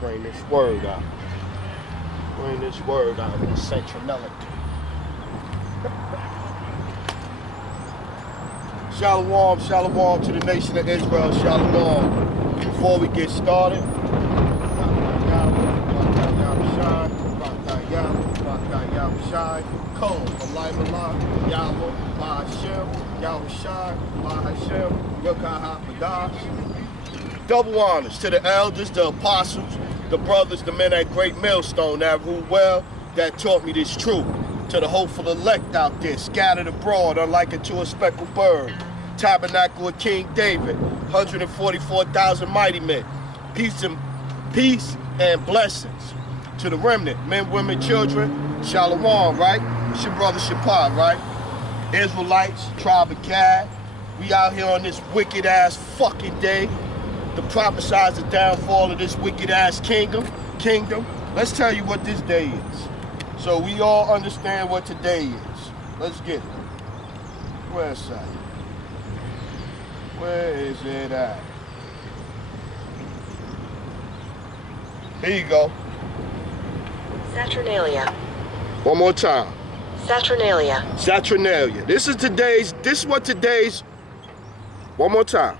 Bring this word out. Bring this word out on Saturnalia. Shalom, shalom to the nation of Israel, shalom. Before we get started, double honors to the elders, the apostles, the brothers, the men at Great Millstone that rule well, that taught me this truth. To the hopeful elect out there, scattered abroad, unlike unto a speckled bird. Tabernacle of King David, 144,000 mighty men. Peace and blessings to the remnant, men, women, children. Shalom, right? It's your brother Shapar, right? Israelites, tribe of Gad. We out here on this wicked ass fucking day to prophesize the downfall of this wicked ass kingdom. Let's tell you what this day is, so we all understand what today is. Let's get it. Where's that? Where is it at? Here you go. Saturnalia. One more time. Saturnalia. Saturnalia. This is what today's, one more time.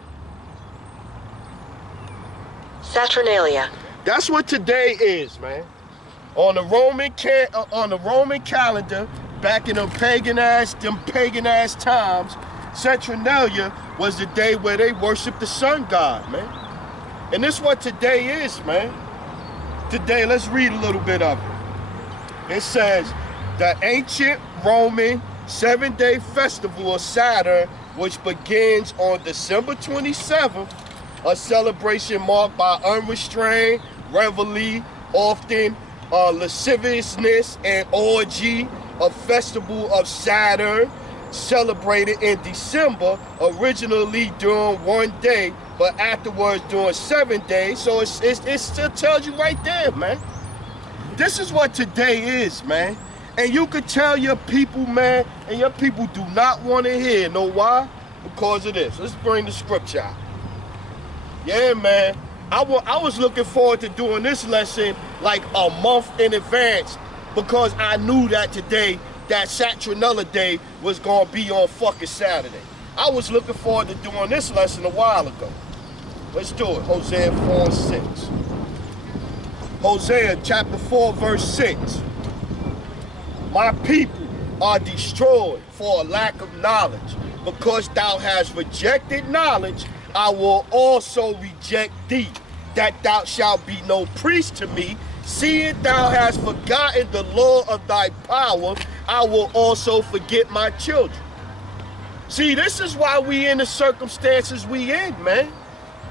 Saturnalia. That's what today is, man. On the Roman calendar, back in them pagan ass times, Saturnalia was the day where they worshiped the sun god, man. And this is what today is, man. Today, let's read a little bit of it. It says, the ancient Roman 7-day festival of Saturn, which begins on December 27th, a celebration marked by unrestrained revelry, often lasciviousness and orgy, a festival of Saturn celebrated in December, originally during 1 day, but afterwards during 7 days. So it still tells you right there, man. This is what today is, man. And you could tell your people, man, and your people do not want to hear. Know why? Because of this. Let's bring the scripture out. Yeah, man. I was looking forward to doing this lesson like a month in advance, because I knew that today, that Saturnalia Day, was going to be on fucking Saturday. I was looking forward to doing this lesson a while ago. Let's do it. Hosea 4 and 6. Hosea chapter 4 verse 6. My people are destroyed for a lack of knowledge. Because thou hast rejected knowledge, I will also reject thee, that thou shalt be no priest to me. Seeing thou hast forgotten the law of thy power, I will also forget my children. See, this is why we in the circumstances we in, man.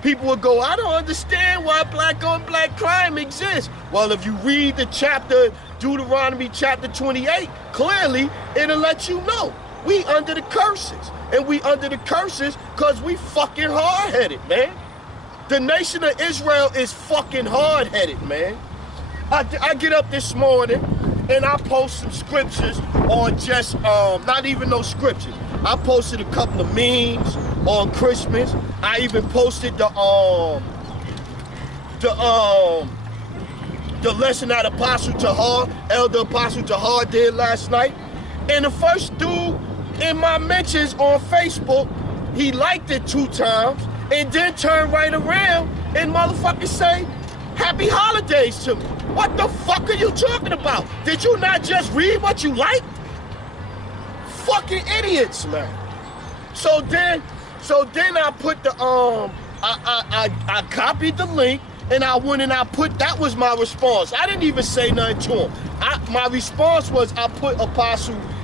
People will go, I don't understand why black on black crime exists. Well, if you read the chapter, Deuteronomy chapter 28, clearly it'll let you know. We under the curses. And we under the curses because we fucking hard-headed, man. The nation of Israel is fucking hard-headed, man. I get up this morning and I post some scriptures on just, not even no scriptures. I posted a couple of memes on Christmas. I even posted the lesson that Apostle Tahar, Elder Apostle Tahar did last night. And the first dude in my mentions on Facebook, he liked it 2 times and then turned right around and motherfuckers say, happy holidays to me. What the fuck are you talking about? Did you not just read what you liked? Fucking idiots, man. So then I put the, I copied the link and I went and I put, that was my response. I didn't even say nothing to him. My response was I put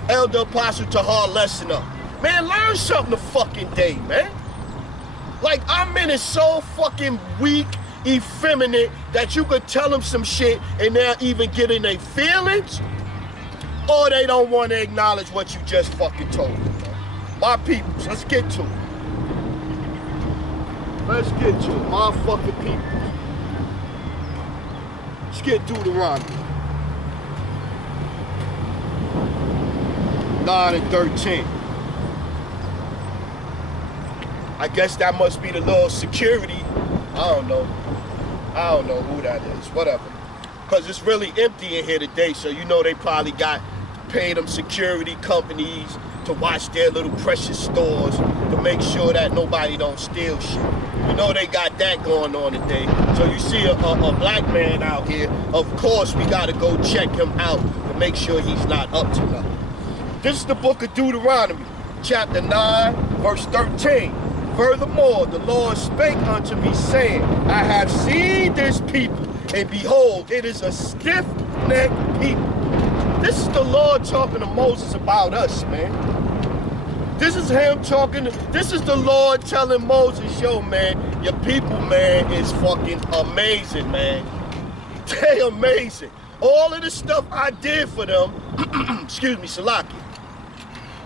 Elder Apostle Tahar lesson up. Man, learn something the fucking day, man. Like, our men is so fucking weak, effeminate, that you could tell them some shit and they'll even get in their feelings, or they don't want to acknowledge what you just fucking told them, man. My peoples, let's get to it. Let's get to it, my fucking people. Let's get Deuteronomy 9 and 13. I guess that must be the little security, I don't know, I don't know who that is, whatever. Because it's really empty in here today, so you know they probably paid them security companies to watch their little precious stores to make sure that nobody don't steal shit. You know they got that going on today. So you see a black man out here, of course we gotta go check him out to make sure he's not up to nothing. This is the book of Deuteronomy, chapter 9, verse 13. Furthermore, the Lord spake unto me, saying, I have seen this people, and behold, it is a stiff-necked people. This is the Lord talking to Moses about us, man. This is him talking, this is the Lord telling Moses, yo, man, your people, man, is fucking amazing, man. They amazing. All of the stuff I did for them, excuse me, Salaki.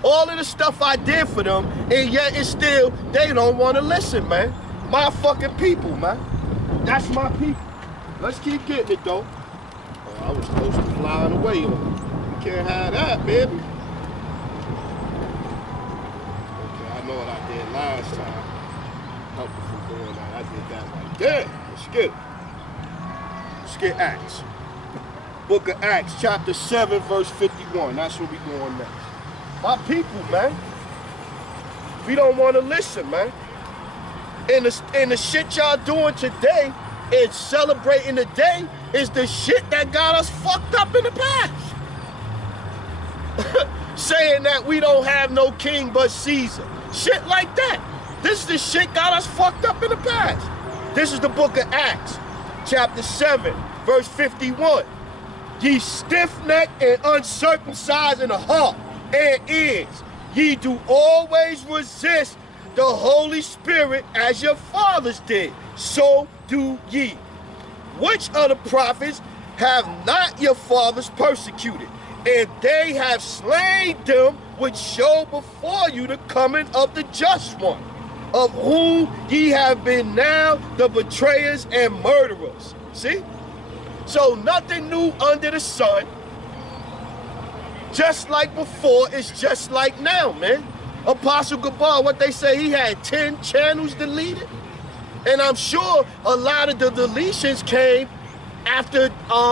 All of the stuff I did for them, and yet it's still, they don't want to listen, man. My fucking people, man. That's my people. Let's keep getting it, though. Oh, I was close to flying away on it. You can't have that, baby. Okay, I know what I did last time. Help me from doing that. I did that right there. Let's get it. Let's get Acts. Book of Acts, chapter 7, verse 51. That's where we going next. My people, man. We don't want to listen, man. And the shit y'all doing today and celebrating the day is the shit that got us fucked up in the past. Saying that we don't have no king but Caesar. Shit like that. This is the shit got us fucked up in the past. This is the book of Acts, chapter 7, verse 51. Ye stiff-necked and uncircumcised in the heart and ears, ye do always resist the Holy Spirit as your fathers did, so do ye. Which of the prophets have not your fathers persecuted? And they have slain them which show before you the coming of the just one, of whom ye have been now the betrayers and murderers. See? So nothing new under the sun. Just like before, it's just like now, man. Apostle Gabar, what they say, he had 10 channels deleted. And I'm sure a lot of the deletions came after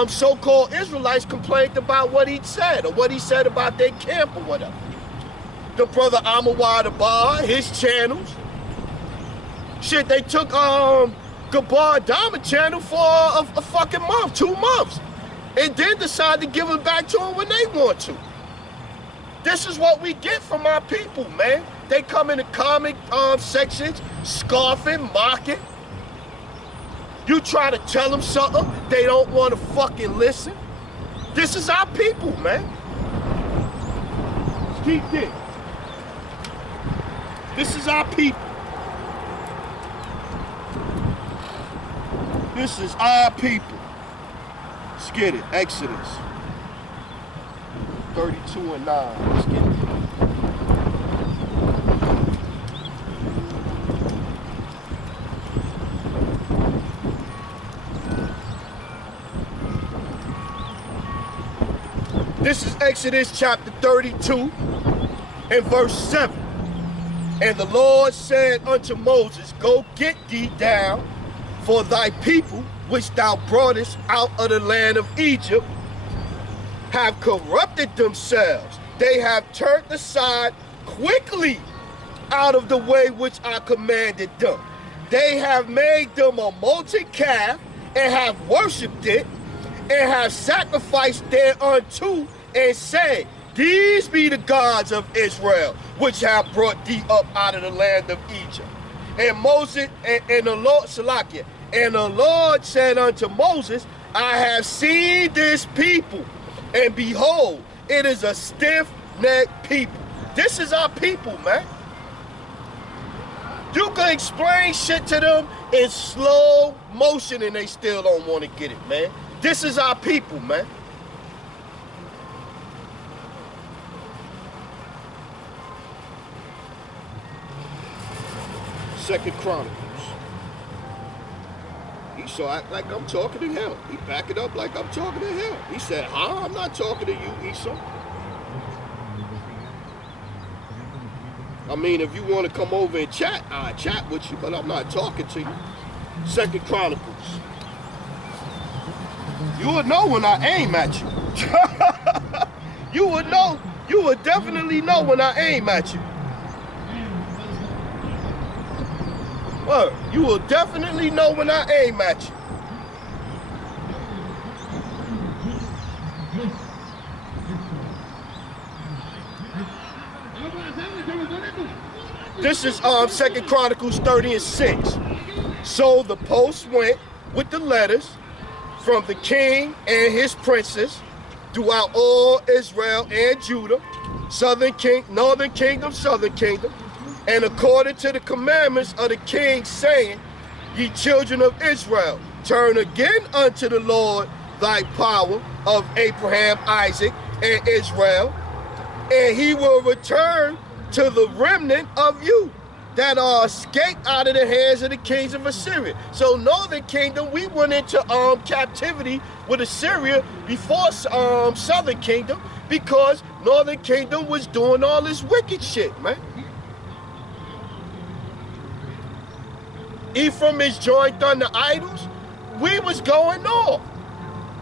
so-called Israelites complained about what he said, or what he said about their camp or whatever. The brother Amawad Abar, his channels. Shit, they took Gabar Diamond channel for a fucking month, 2 months. And then decide to give it back to them when they want to. This is what we get from our people, man. They come in the comment sections, scoffing, mocking. You try to tell them something, they don't want to fucking listen. This is our people, man. Keep this. This is our people. This is our people. Let's get it. Exodus 32 and 9. Let's get it. This is Exodus chapter 32 and verse 7. And the Lord said unto Moses, go get thee down, for thy people, which thou broughtest out of the land of Egypt, have corrupted themselves. They have turned aside quickly out of the way which I commanded them. They have made them a molten calf, and have worshipped it, and have sacrificed thereunto, and said, these be the gods of Israel, which have brought thee up out of the land of Egypt. And Moses, and the Lord, Salakia, and the Lord said unto Moses, I have seen this people, and behold, it is a stiff-necked people. This is our people, man. You can explain shit to them in slow motion and they still don't want to get it, man. This is our people, man. Second Chronicles. Esau act like I'm talking to him. He back it up like I'm talking to him. He said, huh? I'm not talking to you, Esau. I mean, if you want to come over and chat, I'll chat with you, but I'm not talking to you. Second Chronicles, You would know when I aim at you. You would know. You would definitely know when I aim at you. Word. You will definitely know when I aim at you. This is 2 Chronicles 30:6. So the post went with the letters from the king and his princes throughout all Israel and Judah, northern kingdom, southern kingdom, and according to the commandments of the king, saying, Ye children of Israel, turn again unto the Lord thy power of Abraham, Isaac, and Israel, and he will return to the remnant of you that are escaped out of the hands of the kings of Assyria. So northern kingdom, we went into captivity with Assyria before southern kingdom, because northern kingdom was doing all this wicked shit, man. Ephraim is joined unto idols. We was going off.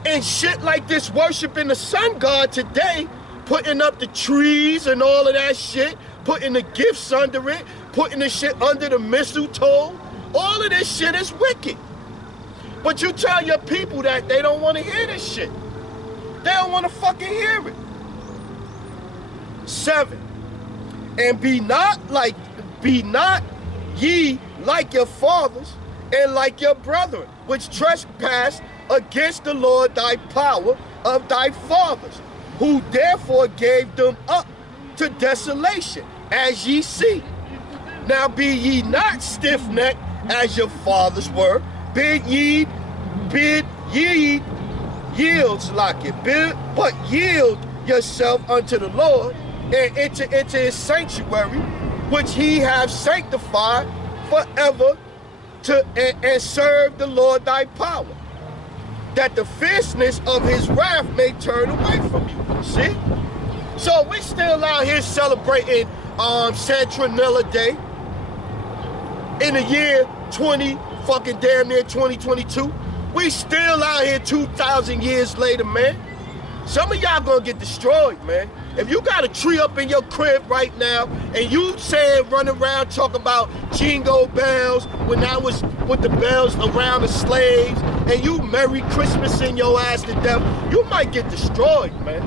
And shit like this, worshiping the sun god today, putting up the trees and all of that shit, putting the gifts under it, putting the shit under the mistletoe. All of this shit is wicked. But you tell your people that they don't want to hear this shit. They don't want to fucking hear it. 7. And be not ye like your fathers and like your brethren, which trespass against the Lord thy power of thy fathers, who therefore gave them up to desolation, as ye see. Now be ye not stiff-necked as your fathers were, bid ye yields like it, but yield yourself unto the Lord, and enter into his sanctuary, which he hath sanctified forever, and serve the Lord thy power, that the fierceness of his wrath may turn away from you. See? So we still out here celebrating Saturnalia Day in the year 2022. We still out here 2,000 years later, man. Some of y'all gonna get destroyed, man. If you got a tree up in your crib right now and you saying run around talking about jingle bells when that was with the bells around the slaves, and you Merry Christmas in your ass to death, you might get destroyed, man.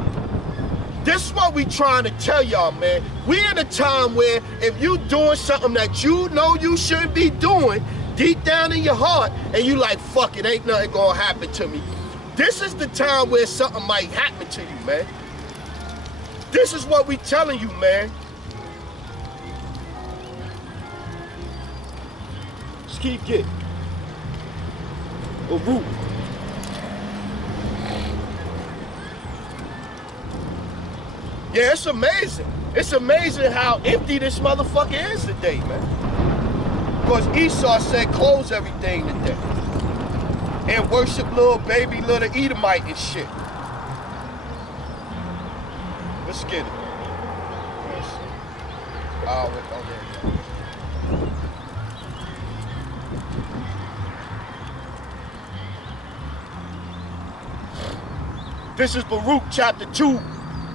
This is what we trying to tell y'all, man. We in a time where if you doing something that you know you shouldn't be doing, deep down in your heart, and you like, fuck it, ain't nothing gonna happen to me. This is the time where something might happen to you, man. This is what we telling you, man. Just keep getting. A root. Yeah, it's amazing. It's amazing how empty this motherfucker is today, man. Because Esau said close everything today. And worship little baby, little Edomite and shit. Let's get it. Oh, okay. This is Baruch chapter 2,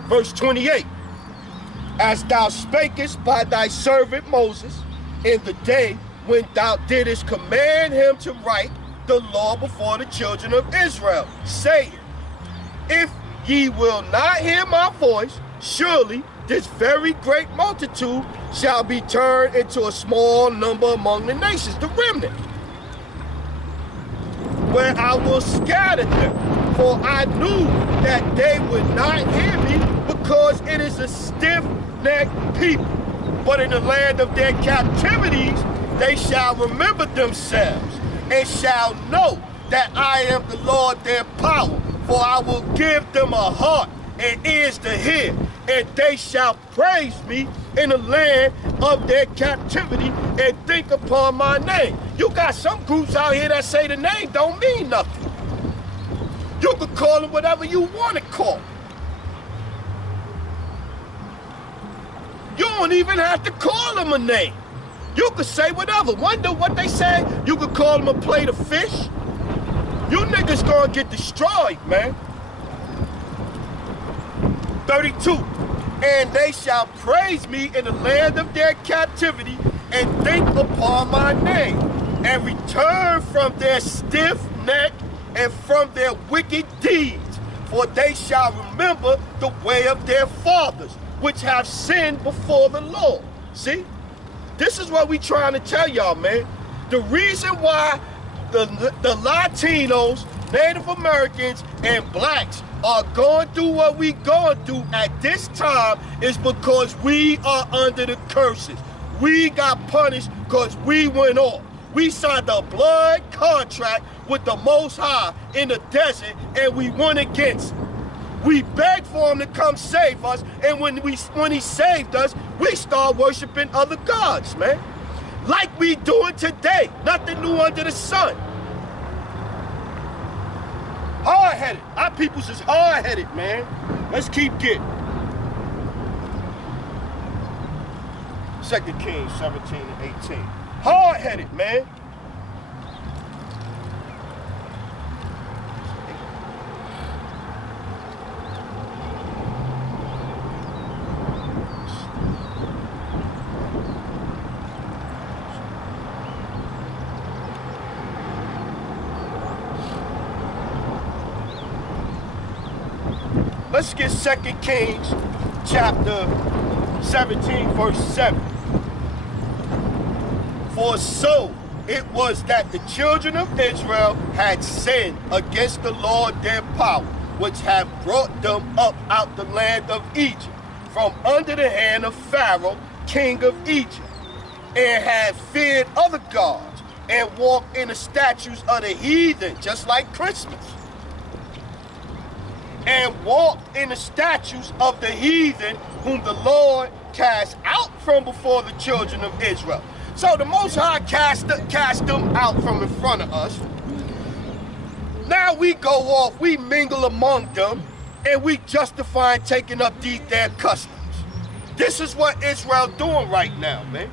verse 28. As thou spakest by thy servant Moses in the day when thou didst command him to write the law before the children of Israel, saying, if ye will not hear my voice, surely this very great multitude shall be turned into a small number among the nations, the remnant, where I will scatter them. For I knew that they would not hear me, because it is a stiff-necked people. But in the land of their captivities, they shall remember themselves, and shall know that I am the Lord their power. For I will give them a heart and ears to hear, and they shall praise me in the land of their captivity, and think upon my name. You got some groups out here that say the name don't mean nothing. You can call them whatever you want to call them. You don't even have to call them a name. You could say whatever. Wonder what they say? You could call them a plate of fish. You niggas gonna get destroyed, man. 32. And they shall praise me in the land of their captivity and think upon my name and return from their stiff neck and from their wicked deeds. For they shall remember the way of their fathers, which have sinned before the Lord. See? This is what we trying to tell y'all, man. The reason why the Latinos, Native Americans, and blacks are going through what we going through at this time is because we are under the curses. We got punished because we went off. We signed a blood contract with the Most High in the desert, and we went against him. We begged for him to come save us, and when he saved us, we start worshiping other gods, man. Like we doing today. Nothing new under the sun. Hard-headed. Our peoples is hard-headed, man. Let's keep getting. 2 Kings 17 and 18. Hard-headed, man. Let's get 2 Kings chapter 17, verse 7. For so it was that the children of Israel had sinned against the Lord their power, which had brought them up out the land of Egypt, from under the hand of Pharaoh, king of Egypt, and had feared other gods, and walked in the statutes of the heathen, just like Christmas. And walked in the statutes of the heathen, whom the Lord cast out from before the children of Israel. So the Most High cast them out from in front of us. Now we go off, we mingle among them, and we justify taking up their customs. This is what Israel doing right now, man.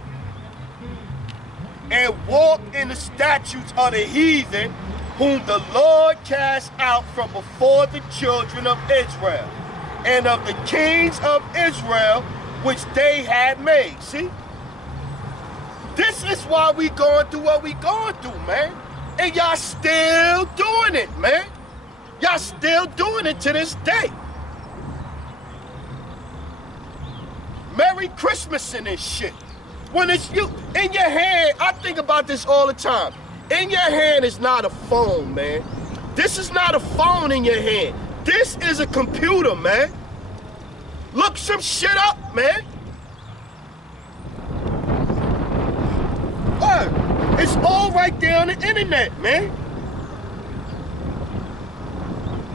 And walk in the statutes of the heathen, whom the Lord cast out from before the children of Israel, and of the kings of Israel, which they had made. See? This is why we going through what we going through, man. And y'all still doing it, man. Y'all still doing it to this day. Merry Christmas and this shit. When it's you in your hand, I think about this all the time. In your hand is not a phone, man. This is not a phone in your hand. This is a computer, man. Look some shit up, man. What? It's all right there on the internet, man.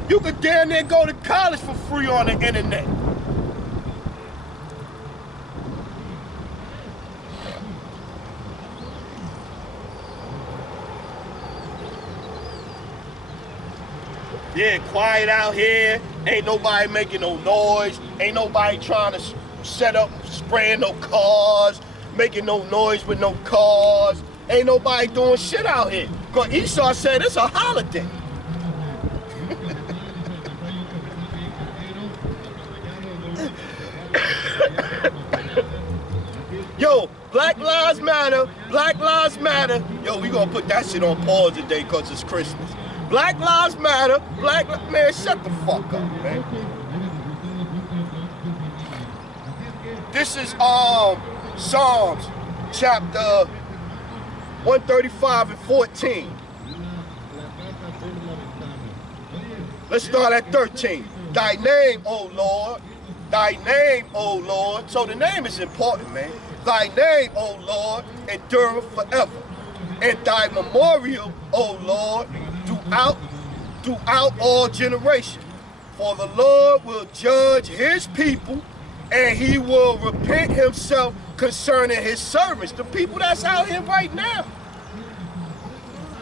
You could damn near go to college for free on the internet. Yeah, quiet out here. Ain't nobody making no noise. Ain't nobody trying to set up, spraying no cars, making no noise with no cars. Ain't nobody doing shit out here. Because Esau said it's a holiday. Yo, Black Lives Matter, Black Lives Matter. Yo, we gonna put that shit on pause today because it's Christmas. Black Lives Matter, man, shut the fuck up, man. This is Psalms chapter 135 and 14. Let's start at 13. Thy name, O Lord, thy name, O Lord. So the name is important, man. Thy name, O Lord, endureth forever. And thy memorial, O Lord, throughout all generations. For the Lord will judge his people, and he will repent himself concerning his servants, the people that's out here right now,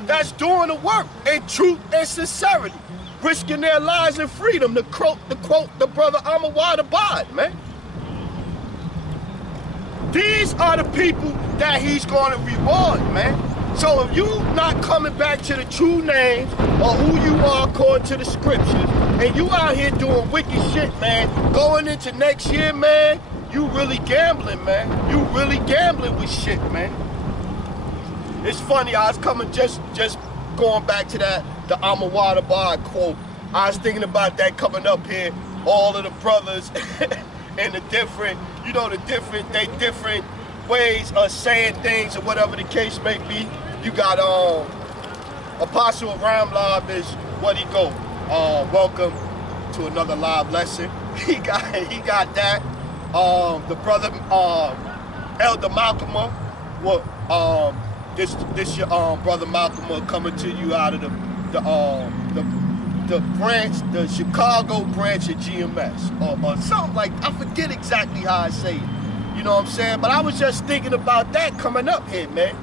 that's doing the work in truth and sincerity, risking their lives and freedom, to quote the brother Amawad Abad, man. These are the people that he's going to reward, man. So if you not coming back to the true names or who you are according to the scriptures, and you out here doing wicked shit, man, going into next year, man, you really gambling, man. You really gambling with shit, man. It's funny, I was coming just going back to that, the I'm a water bar quote. I was thinking about that coming up here, all of the brothers and the different, you know, they different ways of saying things or whatever the case may be. You got Apostle Ramlab is what he go. Welcome to another live lesson. He got that. The brother Elder Malcolm, this your brother Malcolm coming to you out of the branch, the Chicago branch of GMS or something like, I forget exactly how I say it. You know what I'm saying? But I was just thinking about that coming up here, man.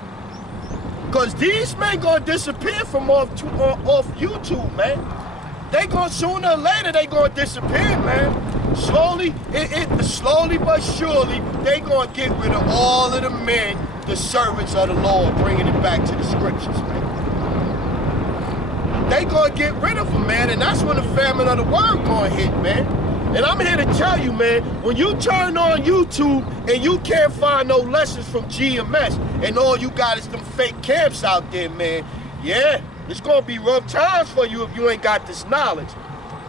Cause these men gonna disappear from off YouTube, man. They gonna sooner or later they gonna disappear, man. Slowly but surely, they gonna get rid of all of the men, the servants of the Lord, bringing it back to the scriptures, man. They gonna get rid of them, man, and that's when the famine of the word gonna hit, man. And I'm here to tell you, man, when you turn on YouTube and you can't find no lessons from GMS and all you got is them fake camps out there, man, yeah, it's gonna be rough times for you if you ain't got this knowledge.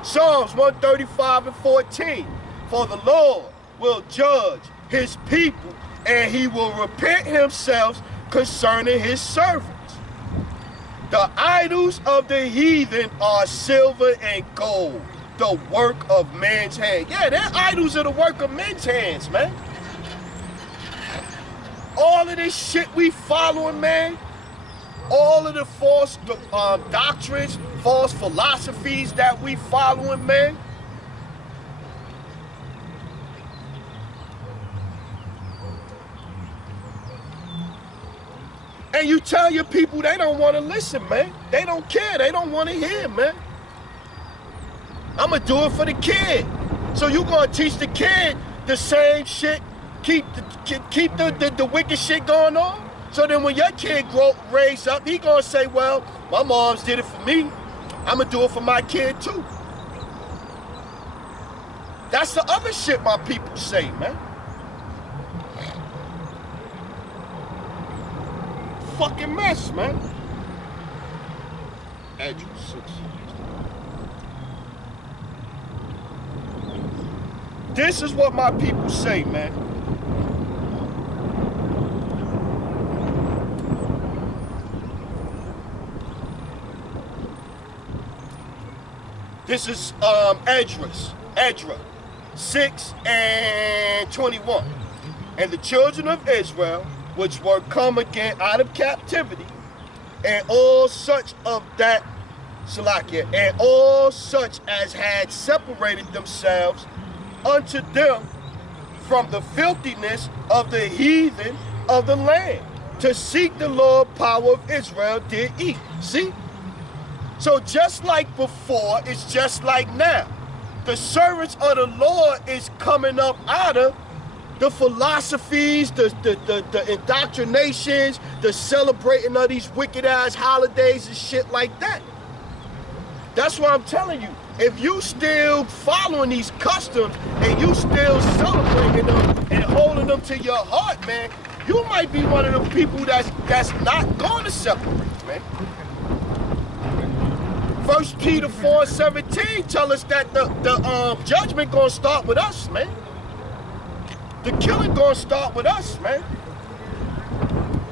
Psalms 135:14, for the Lord will judge his people and he will repent himself concerning his servants. The idols of the heathen are silver and gold, the work of men's hands. Yeah, they're idols of the work of men's hands, man. All of this shit we following, man, all of the false doctrines, false philosophies that we following, man, and you tell your people they don't want to listen, man. They don't care. They don't want to hear, man. I'm going to do it for the kid. So you going to teach the kid the same shit, keep the wicked shit going on? So then when your kid raise up, he going to say, well, my moms did it for me. I'm going to do it for my kid too. That's the other shit my people say, man. Fucking mess, man. Address 6. This is what my people say, man. This is Edra 6:21. And the children of Israel, which were come again out of captivity, and all such of that, Salakia, and all such as had separated themselves unto them from the filthiness of the heathen of the land, to seek the Lord power of Israel did eat. See? So just like before, it's just like now. The servants of the Lord is coming up out of the philosophies, the indoctrinations, the celebrating of these wicked ass holidays and shit like that. That's what I'm telling you. If you still following these customs and you still celebrating them and holding them to your heart, man, you might be one of the people that's not going to separate, man. 1 Peter 4:17 tell us that the judgment gonna start with us, man. The killing gonna start with us, man.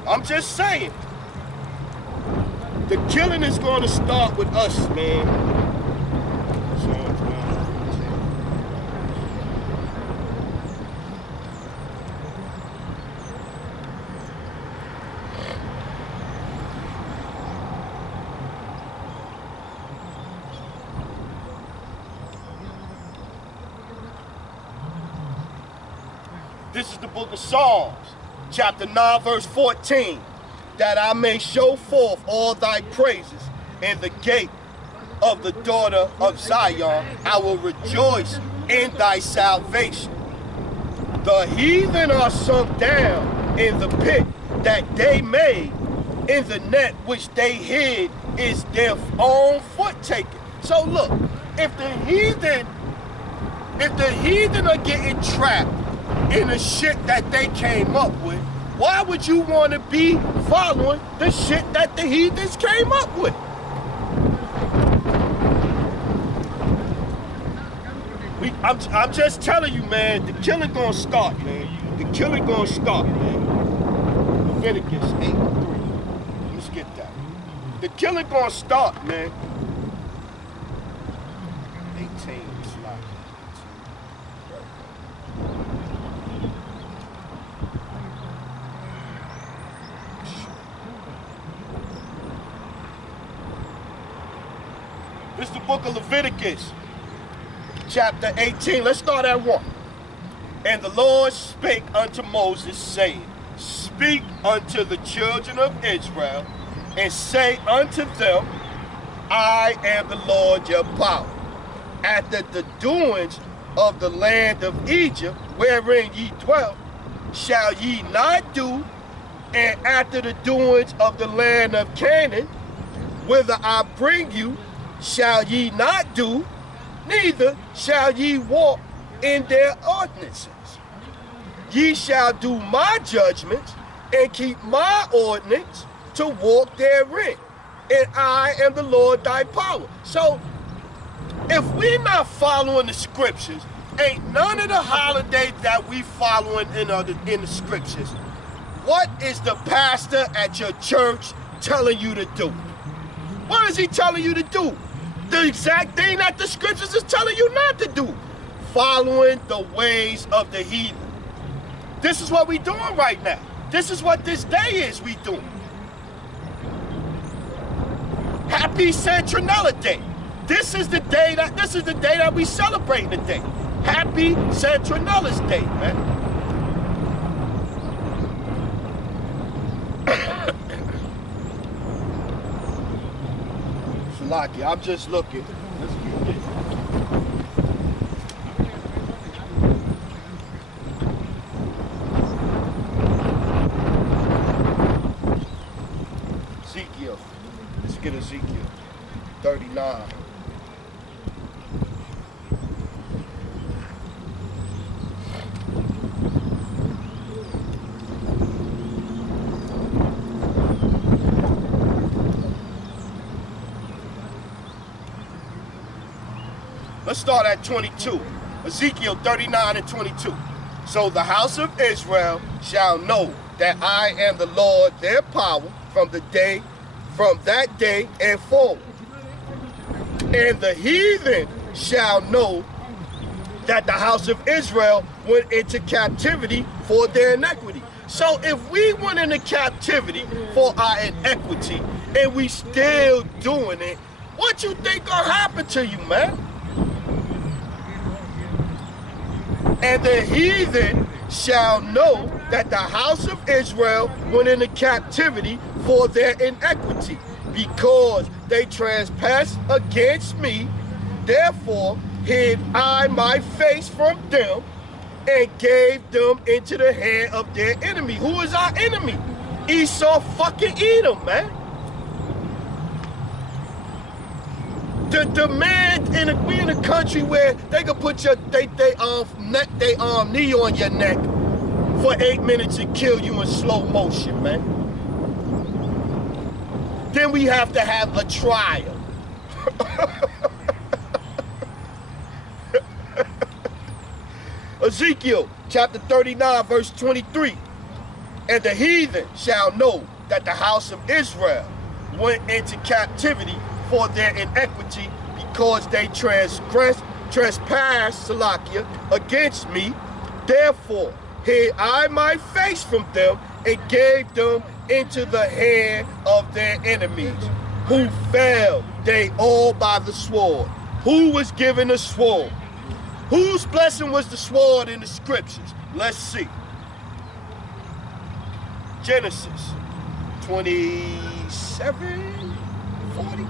I'm just saying. The killing is gonna start with us, man. This is the book of Psalms, chapter 9, verse 14. That I may show forth all thy praises in the gate of the daughter of Zion. I will rejoice in thy salvation. The heathen are sunk down in the pit that they made, in the net which they hid is their own foot taken. So look, if the heathen are getting trapped in the shit that they came up with, why would you want to be following the shit that the heathens came up with? I'm just telling you, man, the killing gonna start, man. The killing gonna start, man. Leviticus 8:3. Let's get that. The killing gonna start, man. 18 slide. This is the book of Leviticus, chapter 18. Let's start at 1. And the Lord spake unto Moses, saying, Speak unto the children of Israel, and say unto them, I am the Lord your power. After the doings of the land of Egypt, wherein ye dwelt, shall ye not do, and after the doings of the land of Canaan, whither I bring you, shall ye not do, neither shall ye walk in their ordinances. Ye shall do my judgments and keep my ordinance to walk therein. And I am the Lord thy power. So, if we're not following the scriptures, ain't none of the holidays that we following in the scriptures. What is the pastor at your church telling you to do? What is he telling you to do? The exact thing that the scriptures is telling you not to do. Following the ways of the heathen. This is what we doing right now. This is what this day is we doing. Happy Saturnalia Day. This is the day that we celebrate today. Happy Saturnalia Day, man. Lucky, I'm just looking. Let's get this. Ezekiel. Let's get Ezekiel 39. Let's start at 22. Ezekiel 39 and 22. So the house of Israel shall know that I am the Lord their power from that day and forward. And the heathen shall know that the house of Israel went into captivity for their iniquity. So if we went into captivity for our iniquity and we still doing it, what you think gonna happen to you, man? And the heathen shall know that the house of Israel went into captivity for their iniquity, because they trespassed against me. Therefore hid I my face from them and gave them into the hand of their enemy. Who is our enemy? Esau fucking Edom, man. The man we in a country where they can put your knee on your neck for 8 minutes and kill you in slow motion, man. Then we have to have a trial. Ezekiel chapter 39 verse 23. And the heathen shall know that the house of Israel went into captivity for their iniquity, because they trespassed Salakia against me. Therefore hid I my face from them and gave them into the hand of their enemies, who fell they all by the sword. Who was given a sword? Whose blessing was the sword in the scriptures? Let's see. Genesis 27:40.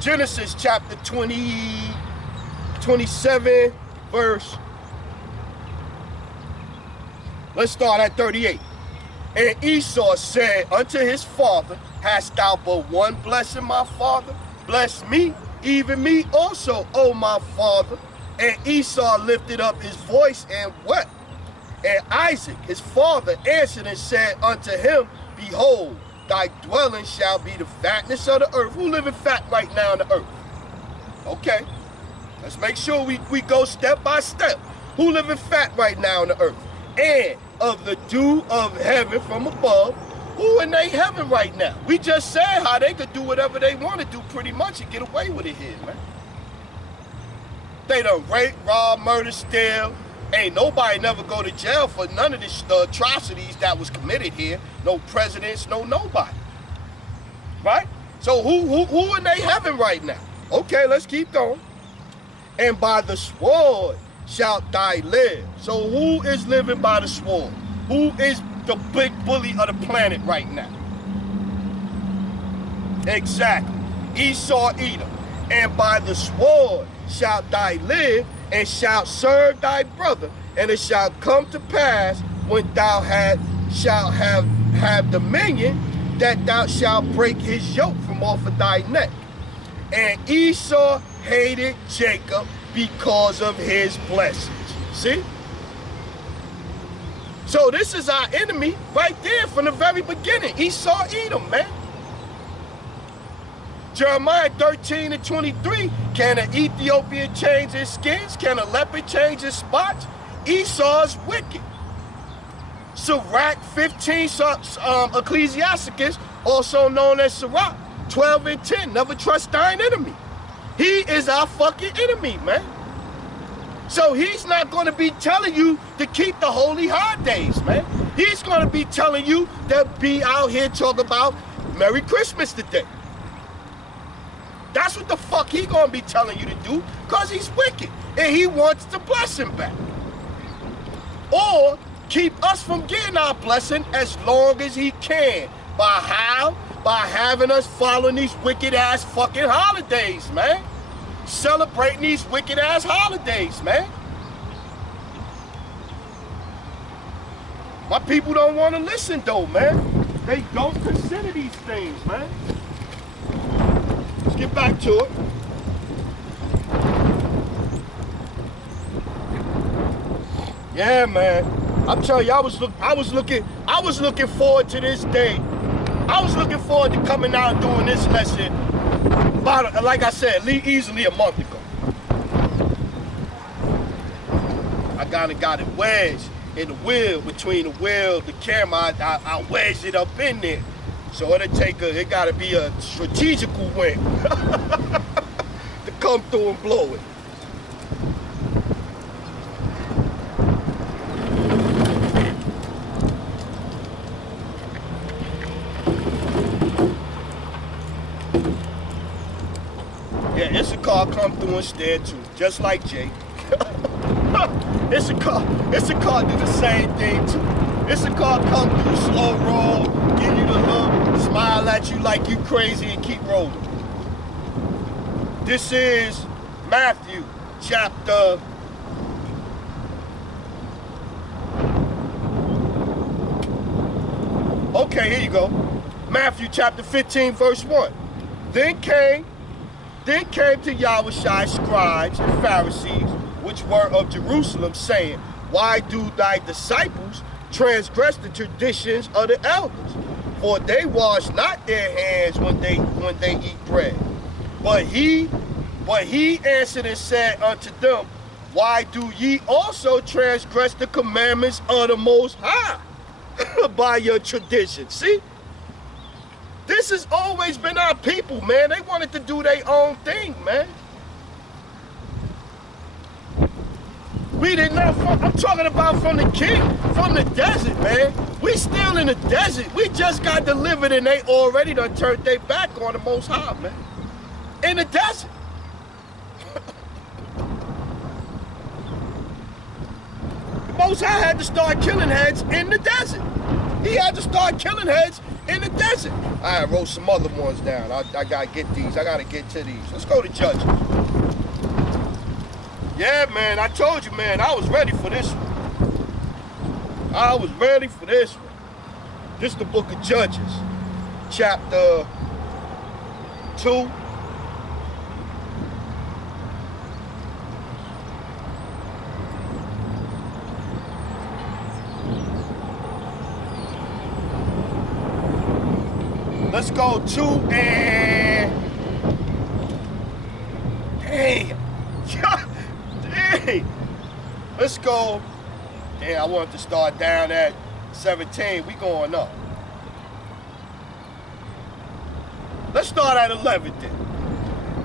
Genesis chapter 27 verse Let's start at 38. And Esau said unto his father, hast thou but one blessing, my father? Bless me, even me also, O my father. And Esau lifted up his voice and wept. And Isaac, his father, answered and said unto him, behold, thy dwelling shall be the fatness of the earth. Who living fat right now on the earth? Okay, let's make sure we go step by step. Who living fat right now on the earth? And of the dew of heaven from above. Who in they heaven right now? We just said how they could do whatever they want to do pretty much and get away with it here, man. They done rape, rob, murder, steal. Ain't nobody never go to jail for none of the atrocities that was committed here. No presidents, no nobody. Right? So who in they heaven right now? Okay, let's keep going. And by the sword shalt thou live. So who is living by the sword? Who is the big bully of the planet right now? Exactly. Esau Edom. And by the sword shalt thou live, and shalt serve thy brother. And it shall come to pass when thou shalt have dominion, that thou shalt break his yoke from off of thy neck. And Esau hated Jacob because of his blessings. See? So this is our enemy right there from the very beginning. Esau Edom, man. Jeremiah 13 and 23, can an Ethiopian change his skins? Can a leopard change his spots? Esau's wicked. Sirach 15, Ecclesiasticus, also known as Sirach 12 and 10, never trust thine enemy. He is our fucking enemy, man. So he's not going to be telling you to keep the holy holidays, man. He's going to be telling you to be out here talking about Merry Christmas today. That's what the fuck he going to be telling you to do, because he's wicked and he wants to bless him back. Or keep us from getting our blessing as long as he can. By how? By having us following these wicked ass fucking holidays, man. Celebrating these wicked ass holidays, man. My people don't want to listen though, man. They don't consider these things, man. Let's get back to it. Yeah, man. I'm telling you, I was looking forward to this day. I was looking forward to coming out and doing this lesson about, like I said, easily a month ago. I got it wedged in the wheel, between the wheel, the camera. I wedged it up in there. So it gotta be a strategical wind to come through and blow it. Yeah, Issachar come through instead too, just like Jake. Issachar do the same thing too. Issachar come through slow roll, give you the look, smile at you like you crazy and keep rolling. This is Matthew chapter here you go. Matthew chapter 15 verse 1. Then came to Yahushua scribes and Pharisees, which were of Jerusalem, saying, why do thy disciples transgress the traditions of the elders? For they wash not their hands when they eat bread. But he answered and said unto them, why do ye also transgress the commandments of the Most High by your tradition? See? This has always been our people, man. They wanted to do their own thing, man. We didn't know. I'm talking about from the king, from the desert, man. We still in the desert. We just got delivered and they already done turned their back on the Most High, man. In the desert. The Most High had to start killing heads in the desert. He had to start killing heads in the desert. I wrote some other ones down. I gotta get these. I gotta get to these. Let's go to Judges. Yeah, man, I told you, man, I was ready for this one. I was ready for this one. This is the book of Judges, chapter 2. Let's go 2 and... Damn. Dang. Let's go... Damn, I wanted to start down at 17. We going up. Let's start at 11 then.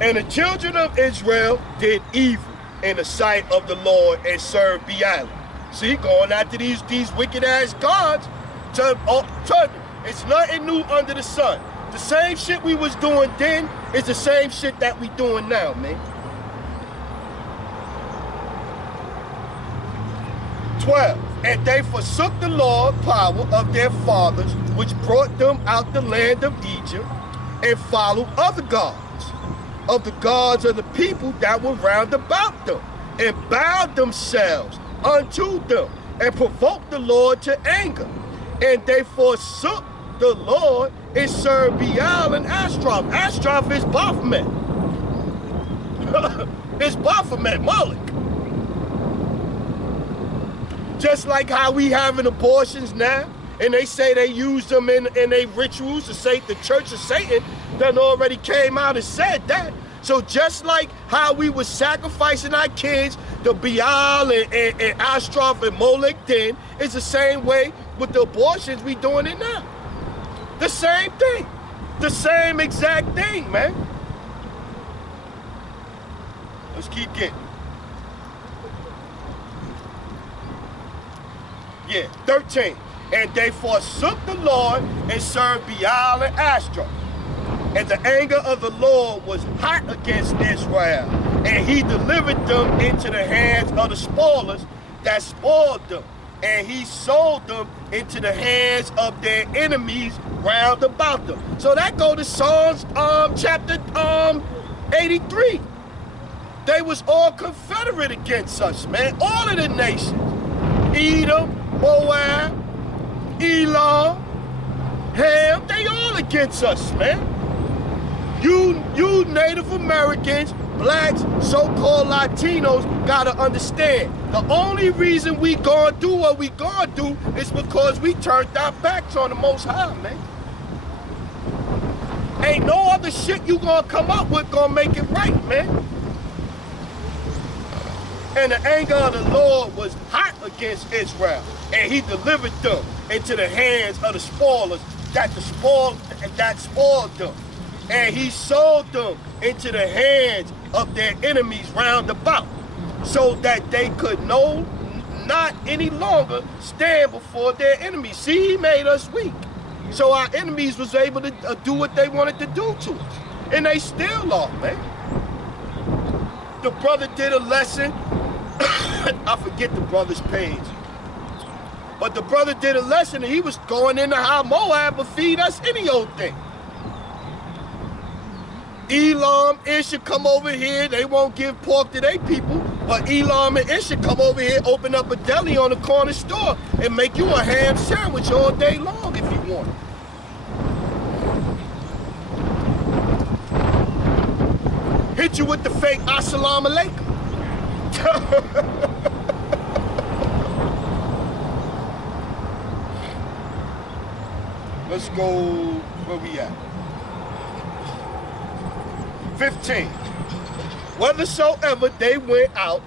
And the children of Israel did evil in the sight of the Lord and served Baalim. See, going after these wicked ass gods. It's nothing new under the sun. The same shit we was doing then is the same shit that we doing now, man. 12. And they forsook the Lord power of their fathers, which brought them out the land of Egypt, and followed other gods, of the gods of the people that were round about them, and bowed themselves unto them, and provoked the Lord to anger. And they forsook the Lord and served Baal and Ashtaroth. Ashtaroth is Baphomet. It's Baphomet, Moloch. Just like how we having abortions now, and they say they use them in their rituals to say the Church of Satan done already came out and said that. So just like how we were sacrificing our kids to Baal and Ashtaroth and Molech then, it's the same way with the abortions we doing it now. The same thing. The same exact thing, man. Let's keep getting. Yeah, 13. And they forsook the Lord and served Baal and Ashtaroth. And the anger of the Lord was hot against Israel, and he delivered them into the hands of the spoilers that spoiled them, and he sold them into the hands of their enemies round about them. So that go to Psalms chapter 83. They was all confederate against us, man. All of the nations. Edom, Moab, Elam, Ham, they all against us, man. You Native Americans, blacks, so-called Latinos, gotta understand, the only reason we gonna do what we gonna do is because we turned our backs on the Most High, man. Ain't no other shit you gonna come up with gonna make it right, man. And the anger of the Lord was hot against Israel, and he delivered them into the hands of the spoilers that spoiled them. And he sold them into the hands of their enemies round about, so that they could not any longer stand before their enemies. See, he made us weak, so our enemies was able to do what they wanted to do to us, and they still are, man. The brother did a lesson. I forget the brother's page, but the brother did a lesson, and he was going into how Moab would feed us any old thing. Elam, Isha come over here, they won't give pork to their people, but Elam and Isha come over here, open up a deli on the corner store, and make you a ham sandwich all day long if you want. Hit you with the fake assalamu alaikum. Let's go, where we at? 15. Whithersoever they went out,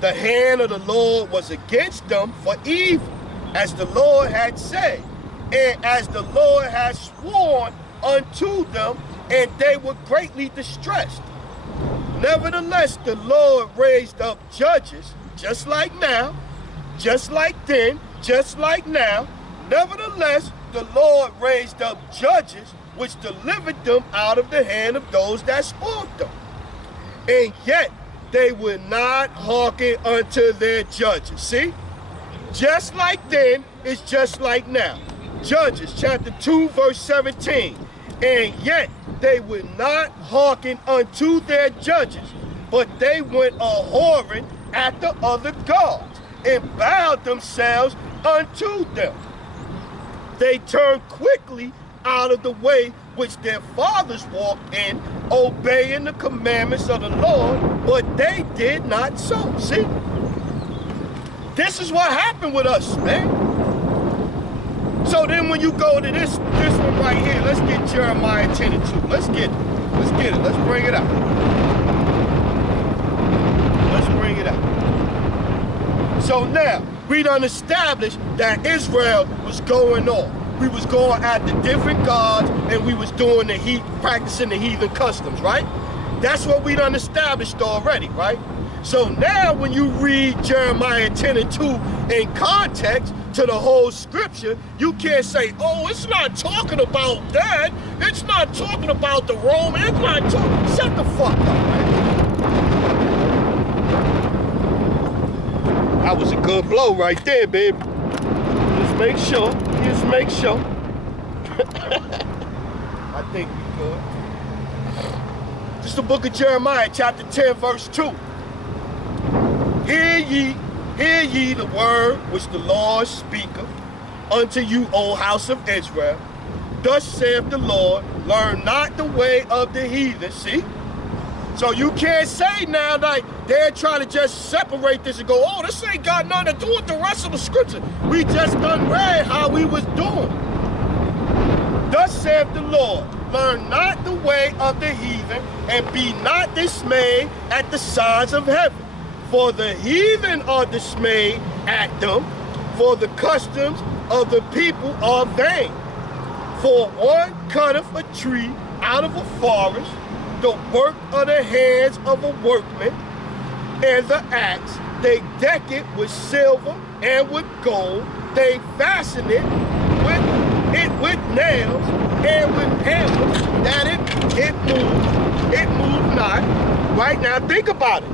the hand of the Lord was against them for evil, as the Lord had said, and as the Lord had sworn unto them, and they were greatly distressed. Nevertheless, the Lord raised up judges, just like now, just like then, just like now. Nevertheless, the Lord raised up judges, which delivered them out of the hand of those that spoiled them. And yet they would not hearken unto their judges. See? Just like then, it's just like now. Judges chapter 2, verse 17. And yet they would not hearken unto their judges, but they went a-whoring after other gods, and bowed themselves unto them. They turned quickly out of the way which their fathers walked in, obeying the commandments of the Lord, but they did not so. See? This is what happened with us, man. So then when you go to this one right here, let's get Jeremiah 10 and 2. Let's get it. Let's bring it out. Let's bring it out. So now, we done established that Israel was going on. We was going after different gods, and we was doing practicing the heathen customs, right? That's what we done established already, right? So now when you read Jeremiah 10 and 2 in context to the whole scripture, you can't say, oh, it's not talking about that. It's not talking about the Roman. It's not talking. Shut the fuck up, man. That was a good blow right there, baby. Just make sure. Just make sure. I think we good. This is the book of Jeremiah, chapter 10, verse 2. Hear ye the word which the Lord speaketh unto you, O house of Israel. Thus saith the Lord, learn not the way of the heathen. See? So you can't say now that they're trying to just separate this and go, oh, this ain't got nothing to do with the rest of the scripture. We just done read how we was doing. Thus saith the Lord, learn not the way of the heathen, and be not dismayed at the signs of heaven. For the heathen are dismayed at them, for the customs of the people are vain. For one cutteth a tree out of a forest, the work of the hands of a workman, and the axe, they deck it with silver and with gold, they fasten it with nails and with hammers, that it move not. Right now, think about it.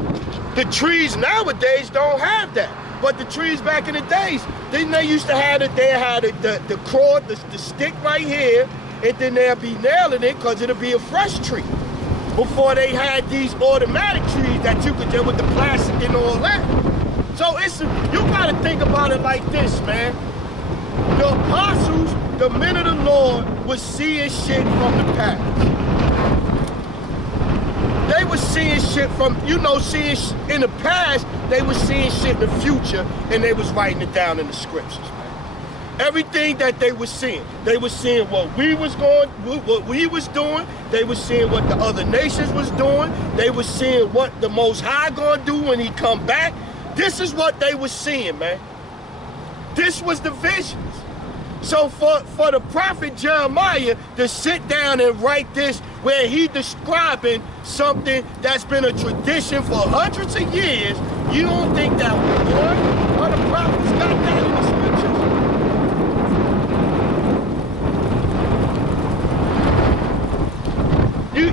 The trees nowadays don't have that. But the trees back in the days, then they used to have it, they had the cord, the stick right here, and then they'll be nailing it because it'll be a fresh tree. Before they had these automatic trees that you could do with the plastic and all that. So you gotta think about it like this, man. The apostles, the men of the Lord, was seeing shit from the past. They were seeing shit from, seeing in the past, they were seeing shit in the future, and they was writing it down in the scriptures, man. Everything that they were seeing what we was doing, they were seeing what the other nations was doing, they were seeing what the Most High gonna do when he come back. This is what they were seeing, man. This was the visions. So for the prophet Jeremiah to sit down and write this where he describing something that's been a tradition for hundreds of years, you don't think that one of the prophets got that in the scriptures?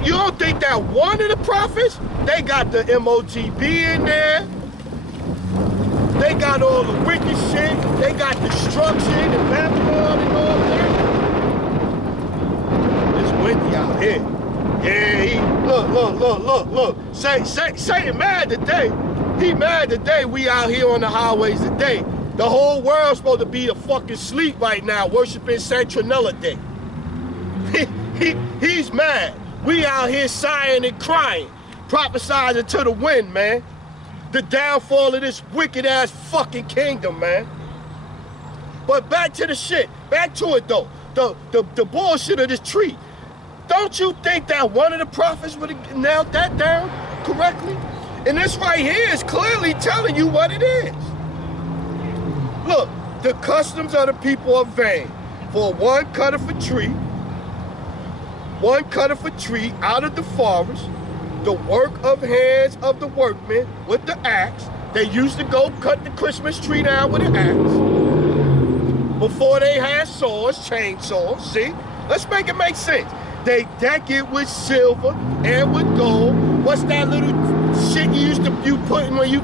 You don't think that one of the prophets, they got the MOTB in there, they got all the wicked shit, they got destruction and Babylon and all that. It's windy out here. Yeah, look. Satan mad today. He mad today. We out here on the highways today. The whole world's supposed to be a fucking sleep right now, worshiping Saturnalia Day. He's mad. We out here sighing and crying, prophesizing to the wind, man. The downfall of this wicked ass fucking kingdom, man. But back to the shit. Back to it though. The bullshit of this tree. Don't you think that one of the prophets would have nailed that down correctly? And this right here is clearly telling you what it is. Look, the customs of the people are vain. For one cutteth a tree out of the forest, the work of hands of the workmen with the axe. They used to go cut the Christmas tree down with an axe. Before they had saws, chainsaws, see? Let's make it make sense. They deck it with silver and with gold. What's that little shit you putting when you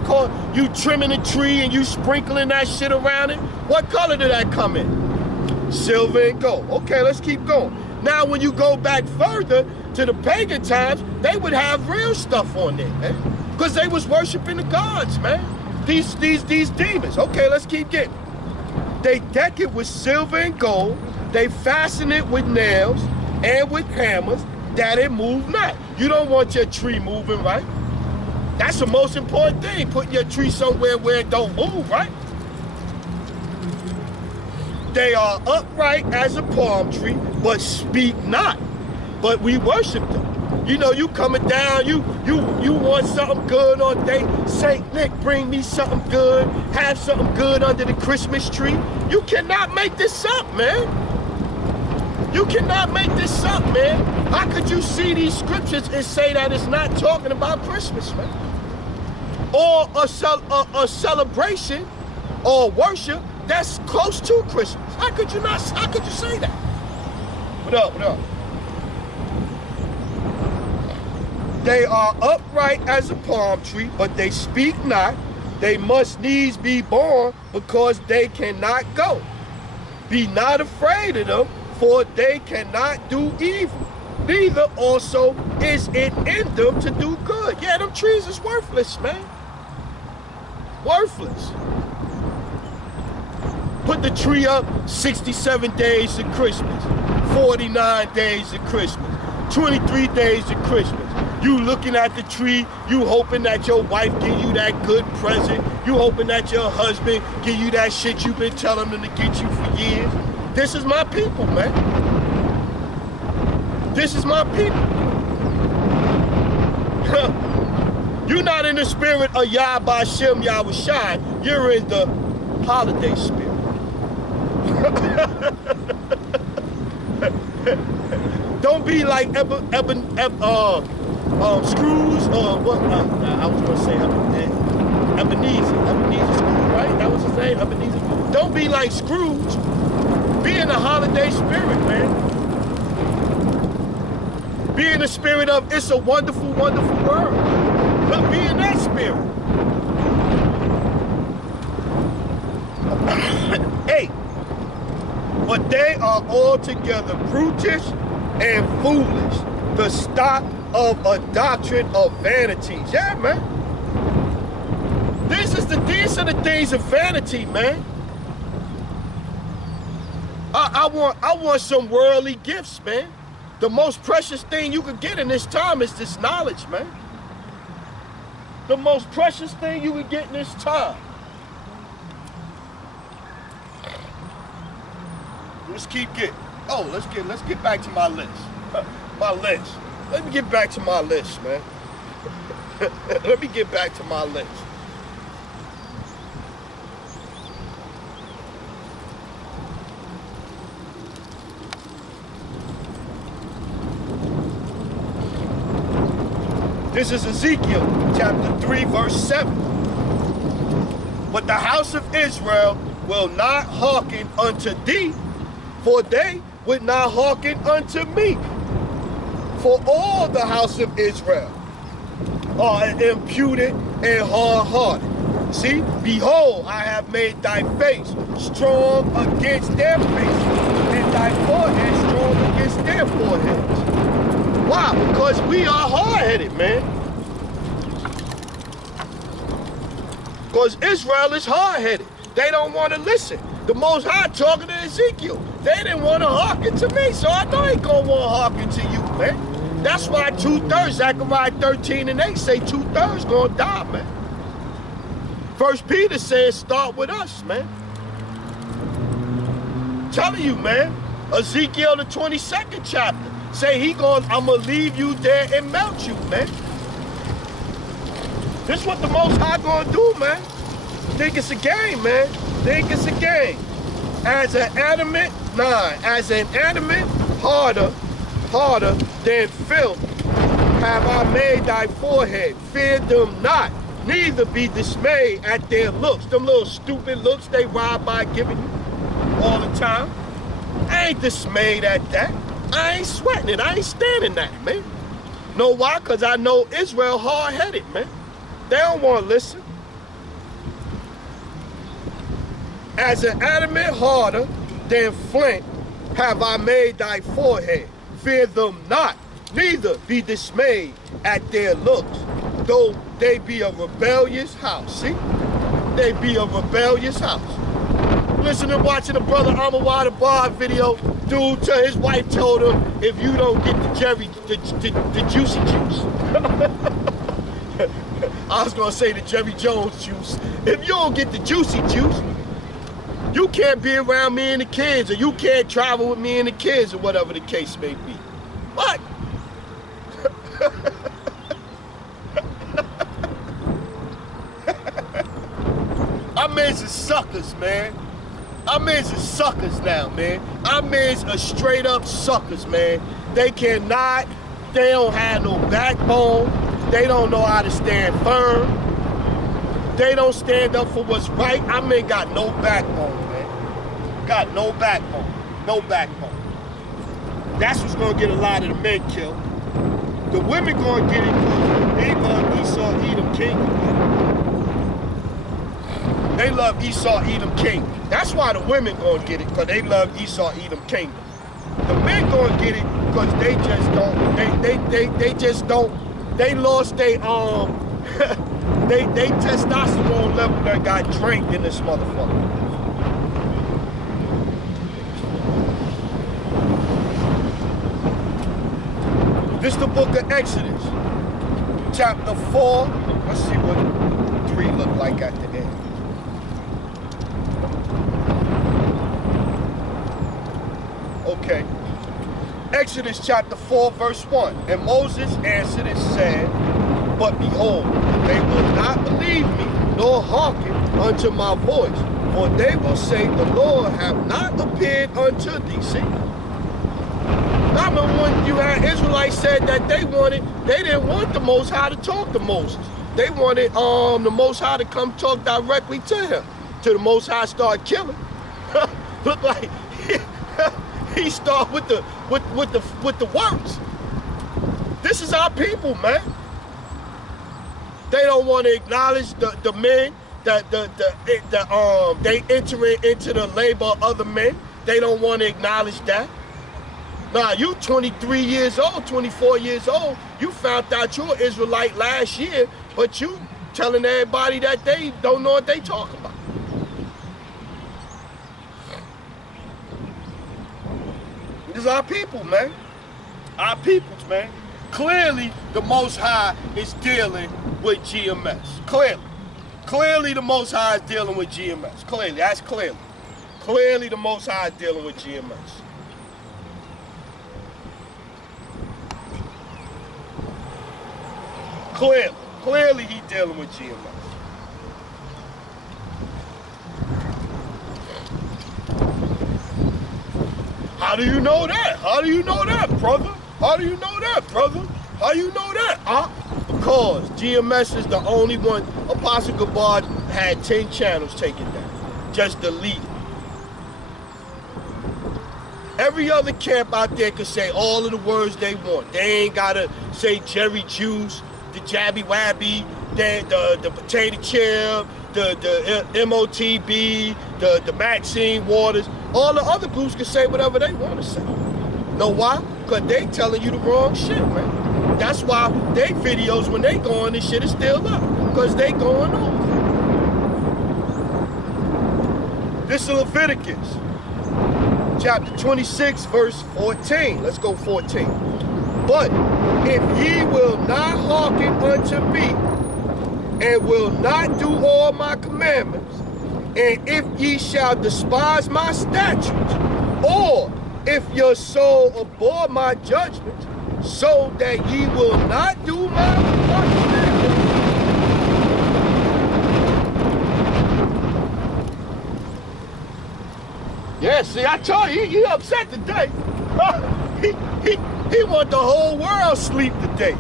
trimming a tree and you sprinkling that shit around it? What color did that come in? Silver and gold. Okay, let's keep going. Now when you go back further to the pagan times, they would have real stuff on there, man. Because they was worshiping the gods, man. These demons. Okay, let's keep getting. They deck it with silver and gold. They fasten it with nails and with hammers that it move not. You don't want your tree moving, right? That's the most important thing, putting your tree somewhere where it don't move, right? They are upright as a palm tree, but speak not. But we worship them. You know, you coming down, you want something good on day. Saint Nick, bring me something good. Have something good under the Christmas tree. You cannot make this up, man. You cannot make this up, man. How could you see these scriptures and say that it's not talking about Christmas, man? Or a celebration or worship that's close to Christmas. How could you say that? What up, what up? They are upright as a palm tree, but they speak not. They must needs be born because they cannot go. Be not afraid of them, for they cannot do evil. Neither also is it in them to do good. Yeah, them trees is worthless, man. Worthless. Put the tree up 67 days of Christmas, 49 days of Christmas, 23 days of Christmas. You looking at the tree, you hoping that your wife give you that good present. You hoping that your husband give you that shit you've been telling them to get you for years. This is my people, man. This is my people. You're not in the spirit of Yah B'Shem Yahushai. You're in the holiday spirit. Don't be like Scrooge, what? I was gonna say Ebenezer Scrooge, right? That was his name, Ebenezer. Don't be like Scrooge. Be in the holiday spirit, man. Be in the spirit of it's a wonderful, wonderful world. But be in that spirit. Hey, but they are altogether brutish and foolish, the stock of a doctrine of vanities. Yeah, man. These are the things of vanity, man. I want some worldly gifts, man. The most precious thing you could get in this time is this knowledge, man. The most precious thing you could get in this time. Let's keep getting. Oh, let's get back to my list. My list. Let me get back to my list, man. Let me get back to my list. This is Ezekiel chapter 3, verse 7. But the house of Israel will not hearken unto thee, for they would not hearken unto me. For all the house of Israel are impudent and hard-hearted. See, behold, I have made thy face strong against their face, and thy forehead strong against their foreheads. Why? Because we are hard-headed, man. Because Israel is hard-headed. They don't want to listen. The Most High talking to Ezekiel. They didn't want to hearken to me, so I know he gonna want to hearken to you, man. That's why 2/3, Zechariah 13:8 say 2/3 gonna die, man. First Peter says start with us, man. Telling you, man. Ezekiel the 22nd chapter. Say I'm gonna leave you there and melt you, man. This is what the Most High gonna do, man. Think it's a game, man. Think it's a game. As an adamant, harder than filth, have I made thy forehead. Fear them not, neither be dismayed at their looks. Them little stupid looks they ride by giving you all the time. I ain't dismayed at that. I ain't sweating it. I ain't standing that, man. Know why? Because I know Israel hard-headed, man. They don't want to listen. As an adamant harder than flint have I made thy forehead. Fear them not, neither be dismayed at their looks, though they be a rebellious house. See? They be a rebellious house. listening to watching the brother Amawad Bar video. Dude, his wife told him, if you don't get the juicy juice. I was gonna say the Jerry Jones juice. If you don't get the juicy juice, you can't be around me and the kids, or you can't travel with me and the kids, or whatever the case may be. What? Our men's is suckers, man. Our men's is suckers now, man. Our men's are straight up suckers, man. They cannot, they don't have no backbone. They don't know how to stand firm. They don't stand up for what's right. Our men got no backbone, man. Got no backbone. No backbone. That's what's gonna get a lot of the men killed. The women gonna get it because they love Esau, Edom, Kingdom. They love Esau, Edom, Kingdom. That's why the women gonna get it, because they love Esau, Edom, Kingdom. The men gonna get it because they just don't, they just don't, they lost their they testosterone level that got drained in this motherfucker. This is the book of Exodus, chapter 4. Let's see what 3 look like at the end. Okay. Exodus chapter 4, verse 1. And Moses answered and said, but behold, they will not believe me, nor hearken unto my voice. For they will say, the Lord have not appeared unto thee. See? I remember when you had Israelites said that they didn't want the Most High to talk to Moses. They wanted the Most High to come talk directly to him. Till the Most High started killing. Look like he started with the words. This is our people, man. They don't want to acknowledge the men that they entering into the labor of other men. They don't want to acknowledge that. Nah, you 23 years old, 24 years old, you found out you're an Israelite last year, but you telling everybody that they don't know what they talking about. This is our people, man. Our peoples, man. Clearly, the Most High is dealing with GMS. Clearly. Clearly, the Most High is dealing with GMS. Clearly, that's clearly. Clearly, the Most High is dealing with GMS. Clearly he's dealing with GMS. How do you know that? How do you know that, brother? How do you know that, brother? How you know that? Because GMS is the only one. Apostle Gabbard had 10 channels taken down. Just deleted. Every other camp out there could say all of the words they want. They ain't gotta say Jerry Juice, the Jabby Wabby, the potato chip, the MOTB, the Maxine Waters. All the other groups can say whatever they want to say. Know why? Because they telling you the wrong shit, man. That's why they videos, when they go on, this shit is still up. Because they going on. This is Leviticus, chapter 26, verse 14. Let's go 14. But if ye will not hearken unto me, and will not do all my commandments, and if ye shall despise my statutes, or if your soul abhor my judgments, so that ye will not do my commandments. Yeah, see, I told you, he upset today. He want the whole world sleep today.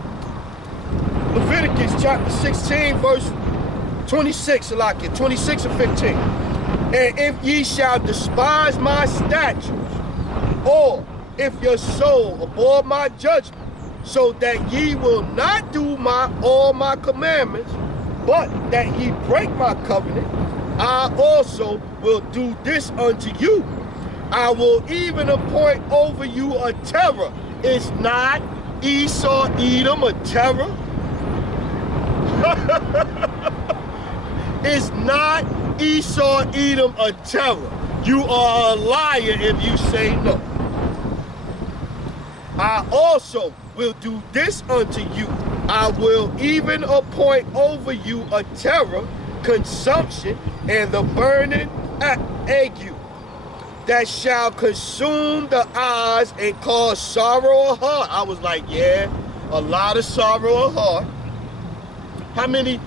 Leviticus chapter 16, verse 26, 26 and 15. And if ye shall despise my statutes, or if your soul abhor my judgment, so that ye will not do all my commandments, but that ye break my covenant, I also will do this unto you. I will even appoint over you a terror. Is not Esau, Edom a terror? Is not Esau, Edom a terror? You are a liar if you say no. I also will do this unto you. I will even appoint over you a terror, consumption, and the burning ague that shall consume the eyes and cause sorrow of heart. I was like, yeah, a lot of sorrow of heart. How many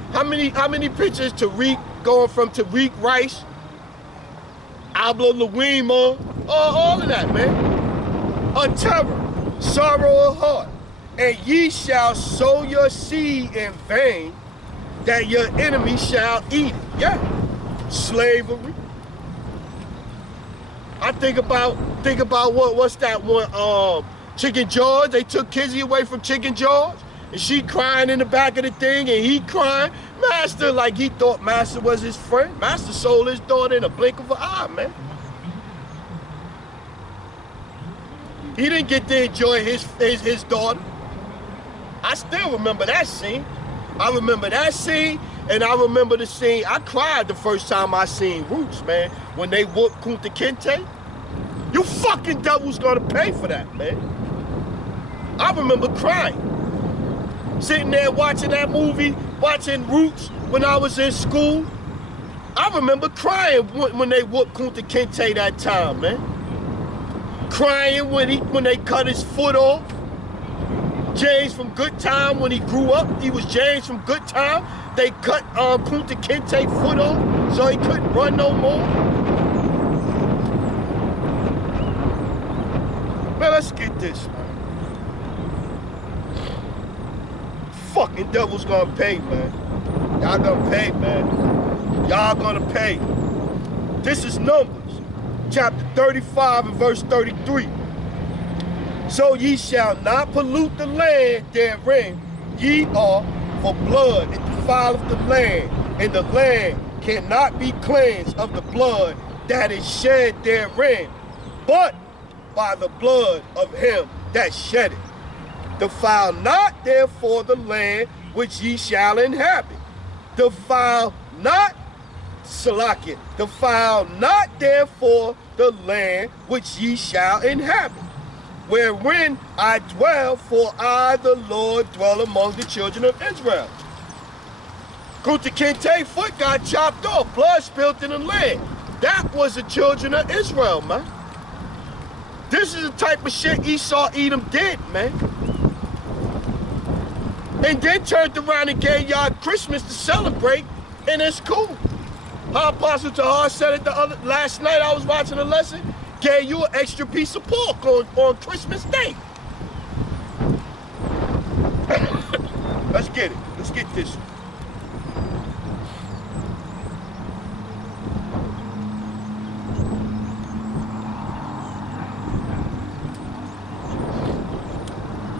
pictures Tariq going from Tariq Rice, Abla Louima, all of that, man. A terror, sorrow of heart. And ye shall sow your seed in vain, that your enemy shall eat it. Yeah, slavery. I think about what's that one? Chicken George. They took Kizzy away from Chicken George, and she crying in the back of the thing, and he crying. Master, like he thought Master was his friend. Master sold his daughter in a blink of an eye, man. He didn't get to enjoy his daughter. I still remember that scene. I remember that scene, and I remember the scene. I cried the first time I seen Roots, man, when they whooped Kunta Kinte. You fucking devil's gonna pay for that, man. I remember crying. Sitting there watching that movie, watching Roots when I was in school. I remember crying when they whooped Kunta Kinte that time, man. Crying when they cut his foot off. James from Good Time, when he grew up, he was James from Good Time. They cut Kunta Kinte foot off so he couldn't run no more. Man, let's get this, man. Fucking devil's gonna pay, man. Y'all gonna pay, man. Y'all gonna pay. This is Numbers, chapter 35 and verse 33. So ye shall not pollute the land therein. Ye are for blood, it defileth the land, and the land cannot be cleansed of the blood that is shed therein, but by the blood of him that shed it. Defile not therefore the land which ye shall inhabit. Defile not, Salakia, defile not therefore the land which ye shall inhabit, wherein I dwell, for I, the Lord, dwell among the children of Israel. Kunta Kinte foot got chopped off, blood spilled in the land. That was the children of Israel, man. This is the type of shit Esau Edom did, man. And then turned around and gave y'all Christmas to celebrate, and it's cool. How Apostle Tahar said it last night, I was watching a lesson, gave you an extra piece of pork on Christmas Day. Let's get it. Let's get this one.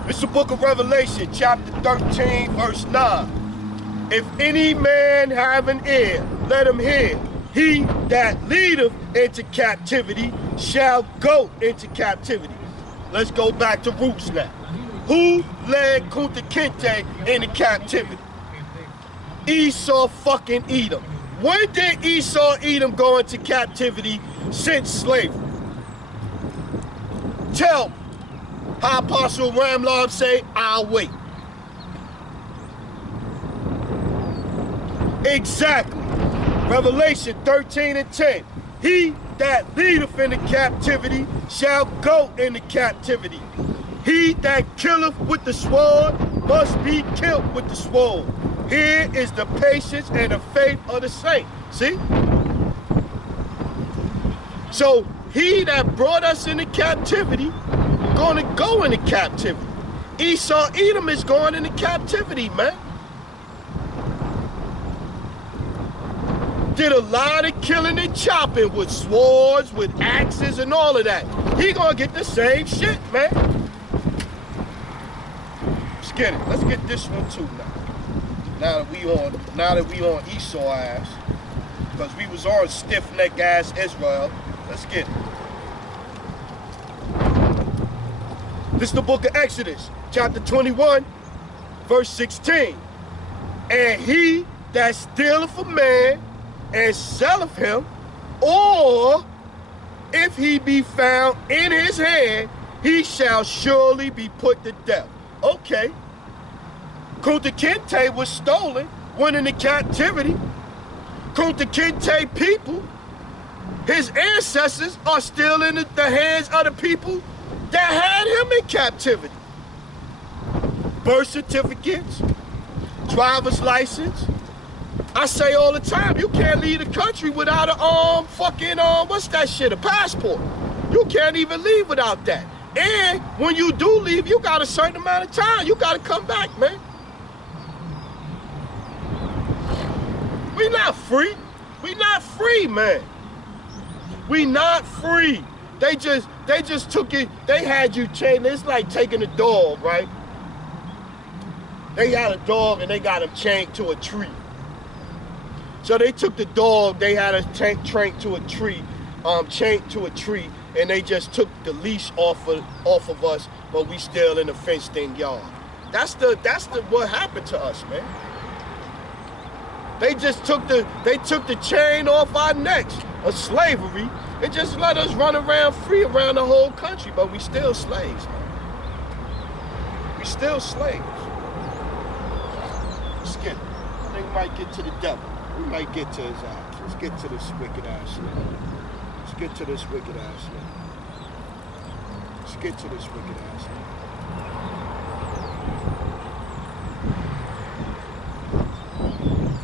It's the book of Revelation, chapter 13, verse 9. If any man have an ear, let him hear. He that leadeth into captivity shall go into captivity. Let's go back to Roots now. Who led Kunta Kinte into captivity? Esau fucking Edom. When did Esau Edom go into captivity since slavery? Tell me. How Apostle Ramlab say, I'll wait. Exactly. Revelation 13 and 10. He that leadeth into captivity shall go into captivity. He that killeth with the sword must be killed with the sword. Here is the patience and the faith of the saint. See? So he that brought us into captivity going to go into captivity. Esau Edom is going into captivity, man. Did a lot of killing and chopping with swords, with axes, and all of that. He gonna get the same shit, man. Let's get it. Let's get this one too now. Now that we on Esau ass, because we was on stiff-neck ass Israel. Let's get it. This is the book of Exodus, chapter 21, verse 16. And he that stealeth a man and selleth him, or if he be found in his hand, he shall surely be put to death. Okay. Kunta Kinte was stolen, went into captivity. Kunta Kinte people, his ancestors are still in the hands of the people that had him in captivity. Birth certificates, driver's license. I say all the time, you can't leave the country without a what's that shit, a passport. You can't even leave without that. And when you do leave, you got a certain amount of time. You got to come back, man. We not free. We not free, man. We not free. They just took it. They had you chained. It's like taking a dog, right? They had a dog and they got him chained to a tree. So they took the dog. They had us chained to a tree, chained to a tree, and they just took the leash off of us, but we still in a fenced-in yard. That's what happened to us, man. They took the chain off our necks of slavery and just let us run around free around the whole country, but we still slaves, man. We still slaves. Let's get it. I think we might get to the devil. We might get to his ass. Let's get to this wicked ass nigga. Let's get to this wicked ass nigga. Let's get to this wicked ass nigga.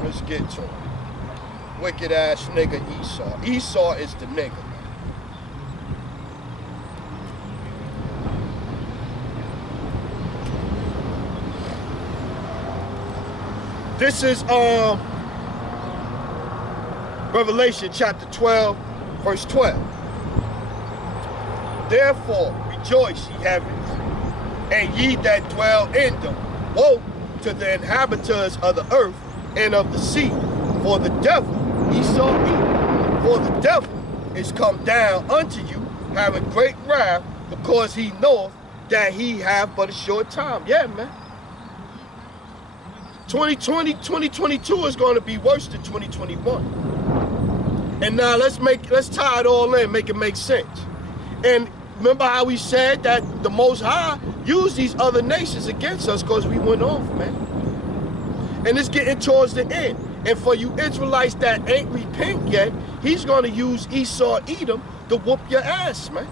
Let's get to him. Wicked ass nigga Esau. Esau is the nigga, man. This is Revelation chapter 12, verse 12. Therefore rejoice, ye heavens, and ye that dwell in them. Woe to the inhabitants of the earth and of the sea, for the devil, Esau, for the devil is come down unto you, having great wrath, because he knoweth that he have but a short time. Yeah, man. 2022 is going to be worse than 2021. And now let's tie it all in, make it make sense. And remember how we said that the Most High used these other nations against us because we went off, man. And it's getting towards the end. And for you Israelites that ain't repent yet, he's going to use Esau, Edom to whoop your ass, man.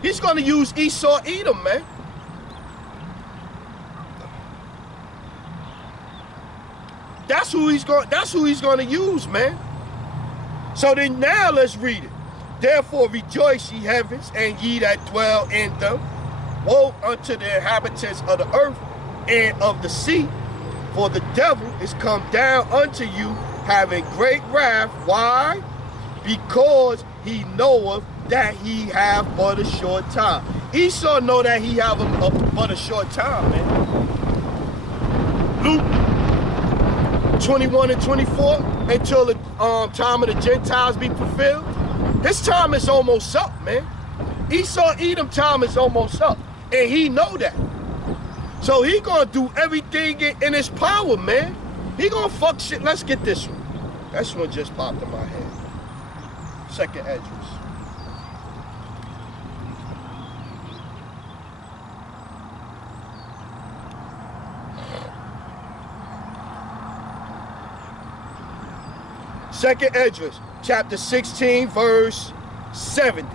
He's going to use Esau, Edom, man. That's who he's going to use, man. So then now let's read it. Therefore rejoice, ye heavens, and ye that dwell in them. Woe unto the inhabitants of the earth and of the sea, for the devil is come down unto you, having great wrath. Why? Because he knoweth that he have but a short time. Esau know that he have but a short time, man. Luke 21 and 24, until the time of the Gentiles be fulfilled. His time is almost up, man. Esau, Edom time is almost up, and he know that. So he gonna do everything in his power, man. He gonna fuck shit. Let's get this one. This one just popped in my head. Second address. Second Esdras, chapter 16, verse 70.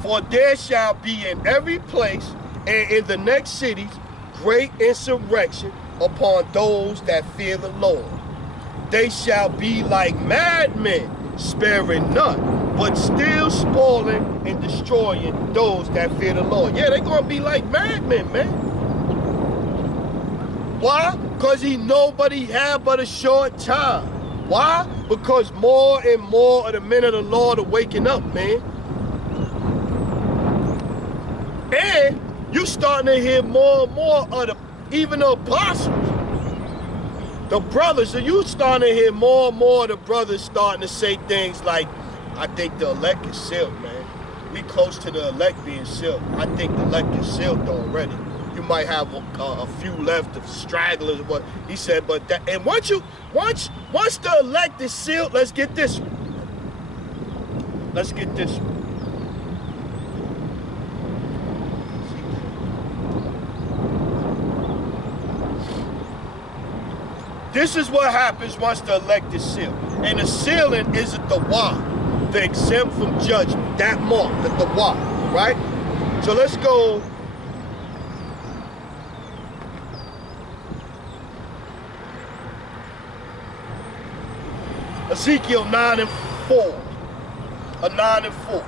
For there shall be in every place and in the next cities great insurrection upon those that fear the Lord. They shall be like madmen, sparing none, but still spoiling and destroying those that fear the Lord. Yeah, they're going to be like madmen, man. Why? Because he nobody had but a short time. Why? Because more and more of the men of the Lord are waking up, man. And you starting to hear more and more of even the apostles, the brothers, and you starting to hear more and more of the brothers starting to say things like, I think the elect is sealed, man. We close to the elect being sealed. I think the elect is sealed already. You might have a few left of stragglers, but he said, but that, and once the elect is sealed, let's get this one. Let's get this one. This is what happens once the elect is sealed. And the sealing is the wah, the exempt from judgment. That mark, the wah, right? So let's go. Ezekiel 9 and 4. 9 and 4.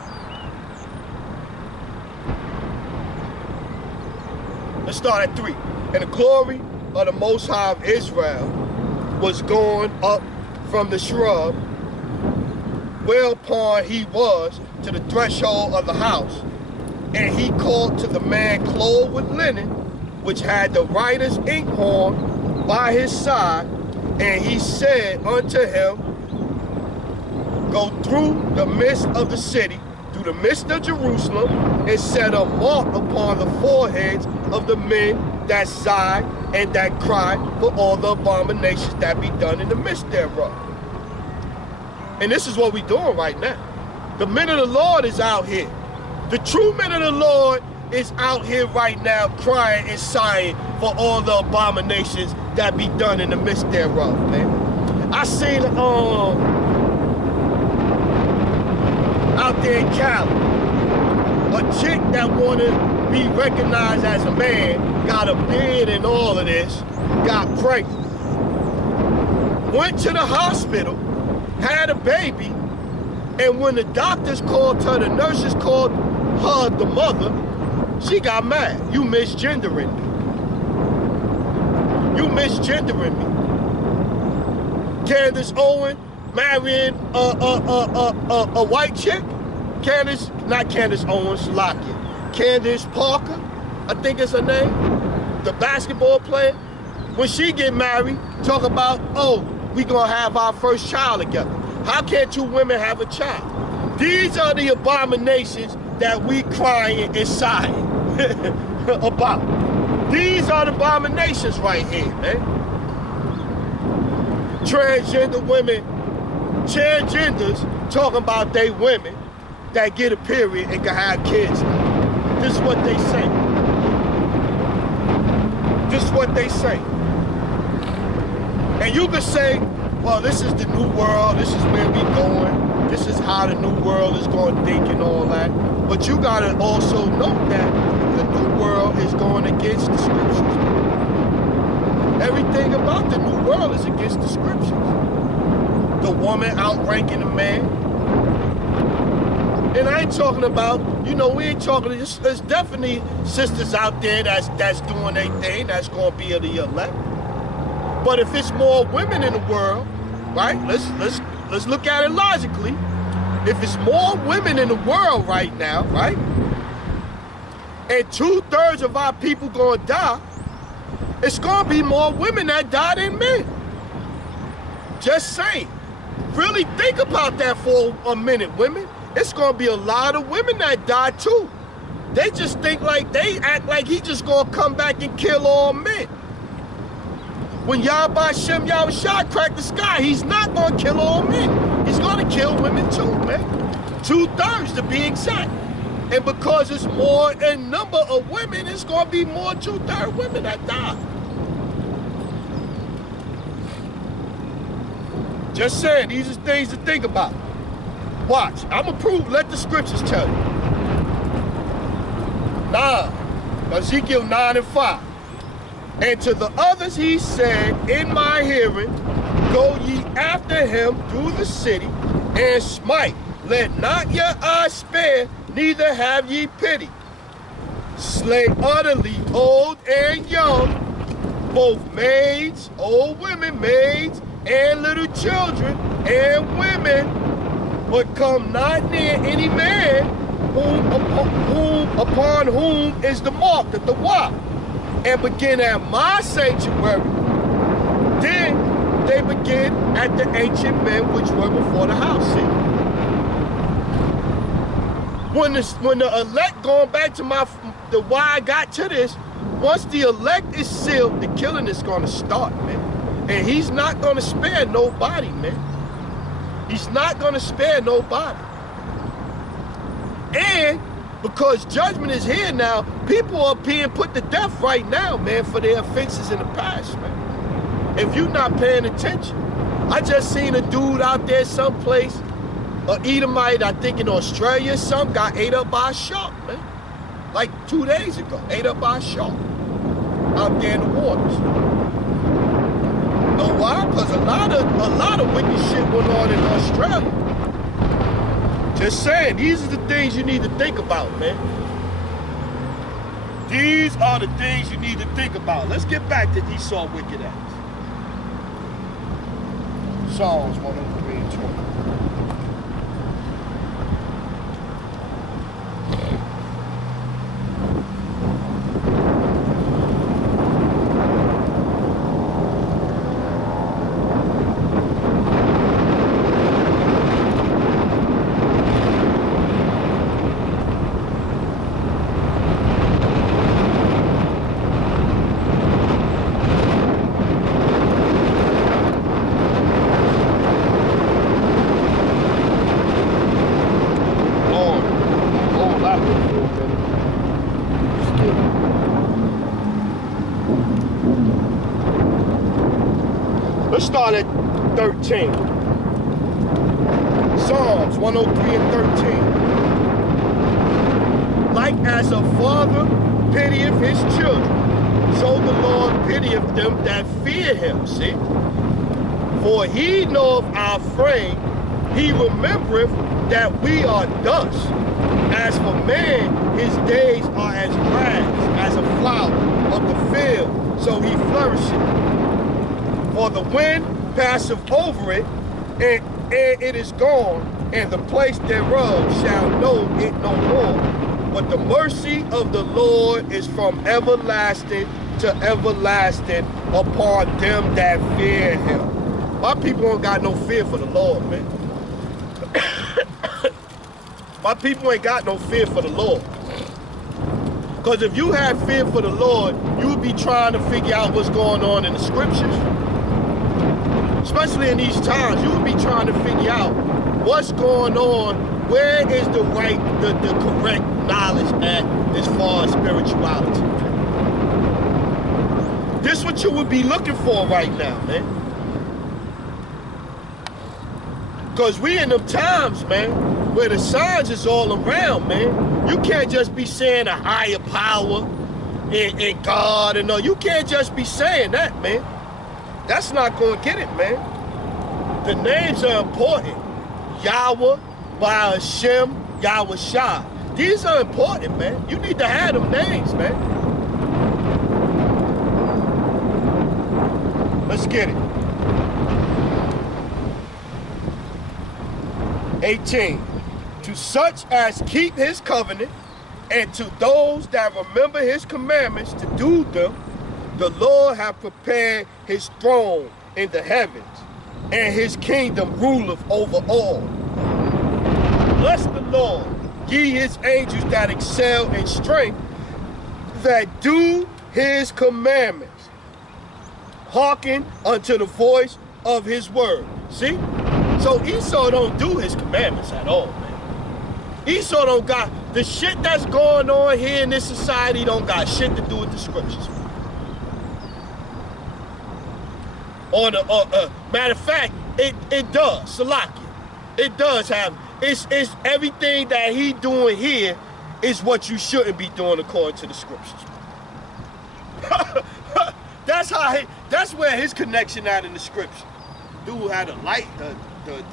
Let's start at 3. And the glory of the Most High of Israel was going up from the shrub whereupon he was to the threshold of the house. And he called to the man clothed with linen, which had the writer's inkhorn by his side, and he said unto him, go through the midst of the city, through the midst of Jerusalem, and set a mark upon the foreheads of the men that sigh and that cry for all the abominations that be done in the midst thereof. And this is what we're doing right now. The men of the Lord is out here. The true men of the Lord is out here right now crying and sighing for all the abominations that be done in the midst thereof, man. I seen out there in Cali, a chick that wanted to be recognized as a man, got a beard and all of this, got pregnant. Went to the hospital, had a baby, and when the doctors called her, the nurses called her the mother, she got mad. You misgendering me. You misgendering me. Candace Owen marrying a white chick? Not Candace Owens, Lockett. Candace Parker, I think is her name, the basketball player. When she get married, talk about, oh, we gonna have our first child together. How can two women have a child? These are the abominations that we crying and sighing about. These are the abominations right here, man. Transgender women, transgenders talking about they women that get a period and can have kids. This is what they say. This is what they say. And you could say, well, this is the new world, this is where we going, this is how the new world is going to think and all that. But you gotta also note that the new world is going against the scriptures. Everything about the new world is against the scriptures. The woman outranking the man. And I ain't talking about, you know, we ain't talking, there's definitely sisters out there that's doing their thing, that's gonna be of the elect. But if it's more women in the world, right? Let's look at it logically. If it's more women in the world right now, right? And 2/3 of our people gonna die, it's gonna be more women that die than men. Just saying. Really think about that for a minute, women. It's gonna be a lot of women that die too. They just think like, they act like he just gonna come back and kill all men. When Yahweh Shem Yahushua cracked the sky, he's not gonna kill all men. He's gonna kill women too, man. 2/3 to be exact. And because it's more in number of women, it's gonna be more 2/3 women that die. Just saying, these are things to think about. Watch, I'm gonna prove, let the scriptures tell you. Ezekiel 9 and 5. And to the others he said, in my hearing, go ye after him through the city, and smite. Let not your eyes spare, neither have ye pity. Slay utterly old and young, both maids, old women, maids, and little children, and women, but come not near any man upon whom is the mark, the wah, and begin at my sanctuary. Then they begin at the ancient men which were before the house. See? When the elect, going back to why I got to this, once the elect is sealed, the killing is gonna start, man. And he's not gonna spare nobody, man. He's not gonna spare nobody. And because judgment is here now, people are being put to death right now, man, for their offenses in the past, man. If you're not paying attention. I just seen a dude out there someplace, a Edomite, I think in Australia, some got ate up by a shark, man. Like 2 days ago, ate up by a shark out there in the waters. Know why? Because a lot of wicked shit went on in Australia. Just saying, these are the things you need to think about, man. These are the things you need to think about. Let's get back to Esau wicked ass. Psalms 103 and 20. Let's start at 13. Psalms 103 and 13. Like as a father pitieth his children, so the Lord pitieth them that fear him. See? For he knoweth our frame, he remembereth that we are dust. As for man, his days are as grass, as a flower of the field, so he flourisheth. For the wind passeth over it, and it is gone, and the place thereof shall know it no more. But the mercy of the Lord is from everlasting to everlasting upon them that fear him. My people don't got no fear for the Lord, man. My people ain't got no fear for the Lord. Because if you had fear for the Lord, you would be trying to figure out what's going on in the scriptures. Especially in these times, you would be trying to figure out what's going on, where is the correct knowledge at as far as spirituality. This is what you would be looking for right now, man. Because we in them times, man, where the signs is all around, man. You can't just be saying a higher power in God and all. You can't just be saying that, man. That's not going to get it, man. The names are important. Yahweh, Ba'ashem, Yahweh Shah. These are important, man. You need to have them names, man. Let's get it. 18. To such as keep his covenant, and to those that remember his commandments to do them, the Lord hath prepared his throne in the heavens, and his kingdom ruleth over all. Bless the Lord, ye his angels that excel in strength, that do his commandments. Hearken unto the voice of his word. See? So Esau don't do his commandments at all, man. Esau don't got, the shit that's going on here in this society don't got shit to do with the scriptures. Matter of fact, it does, Salakia. It does have, it's everything that he doing here is what you shouldn't be doing according to the scriptures. That's where his connection at in the scripture. Dude had a light, the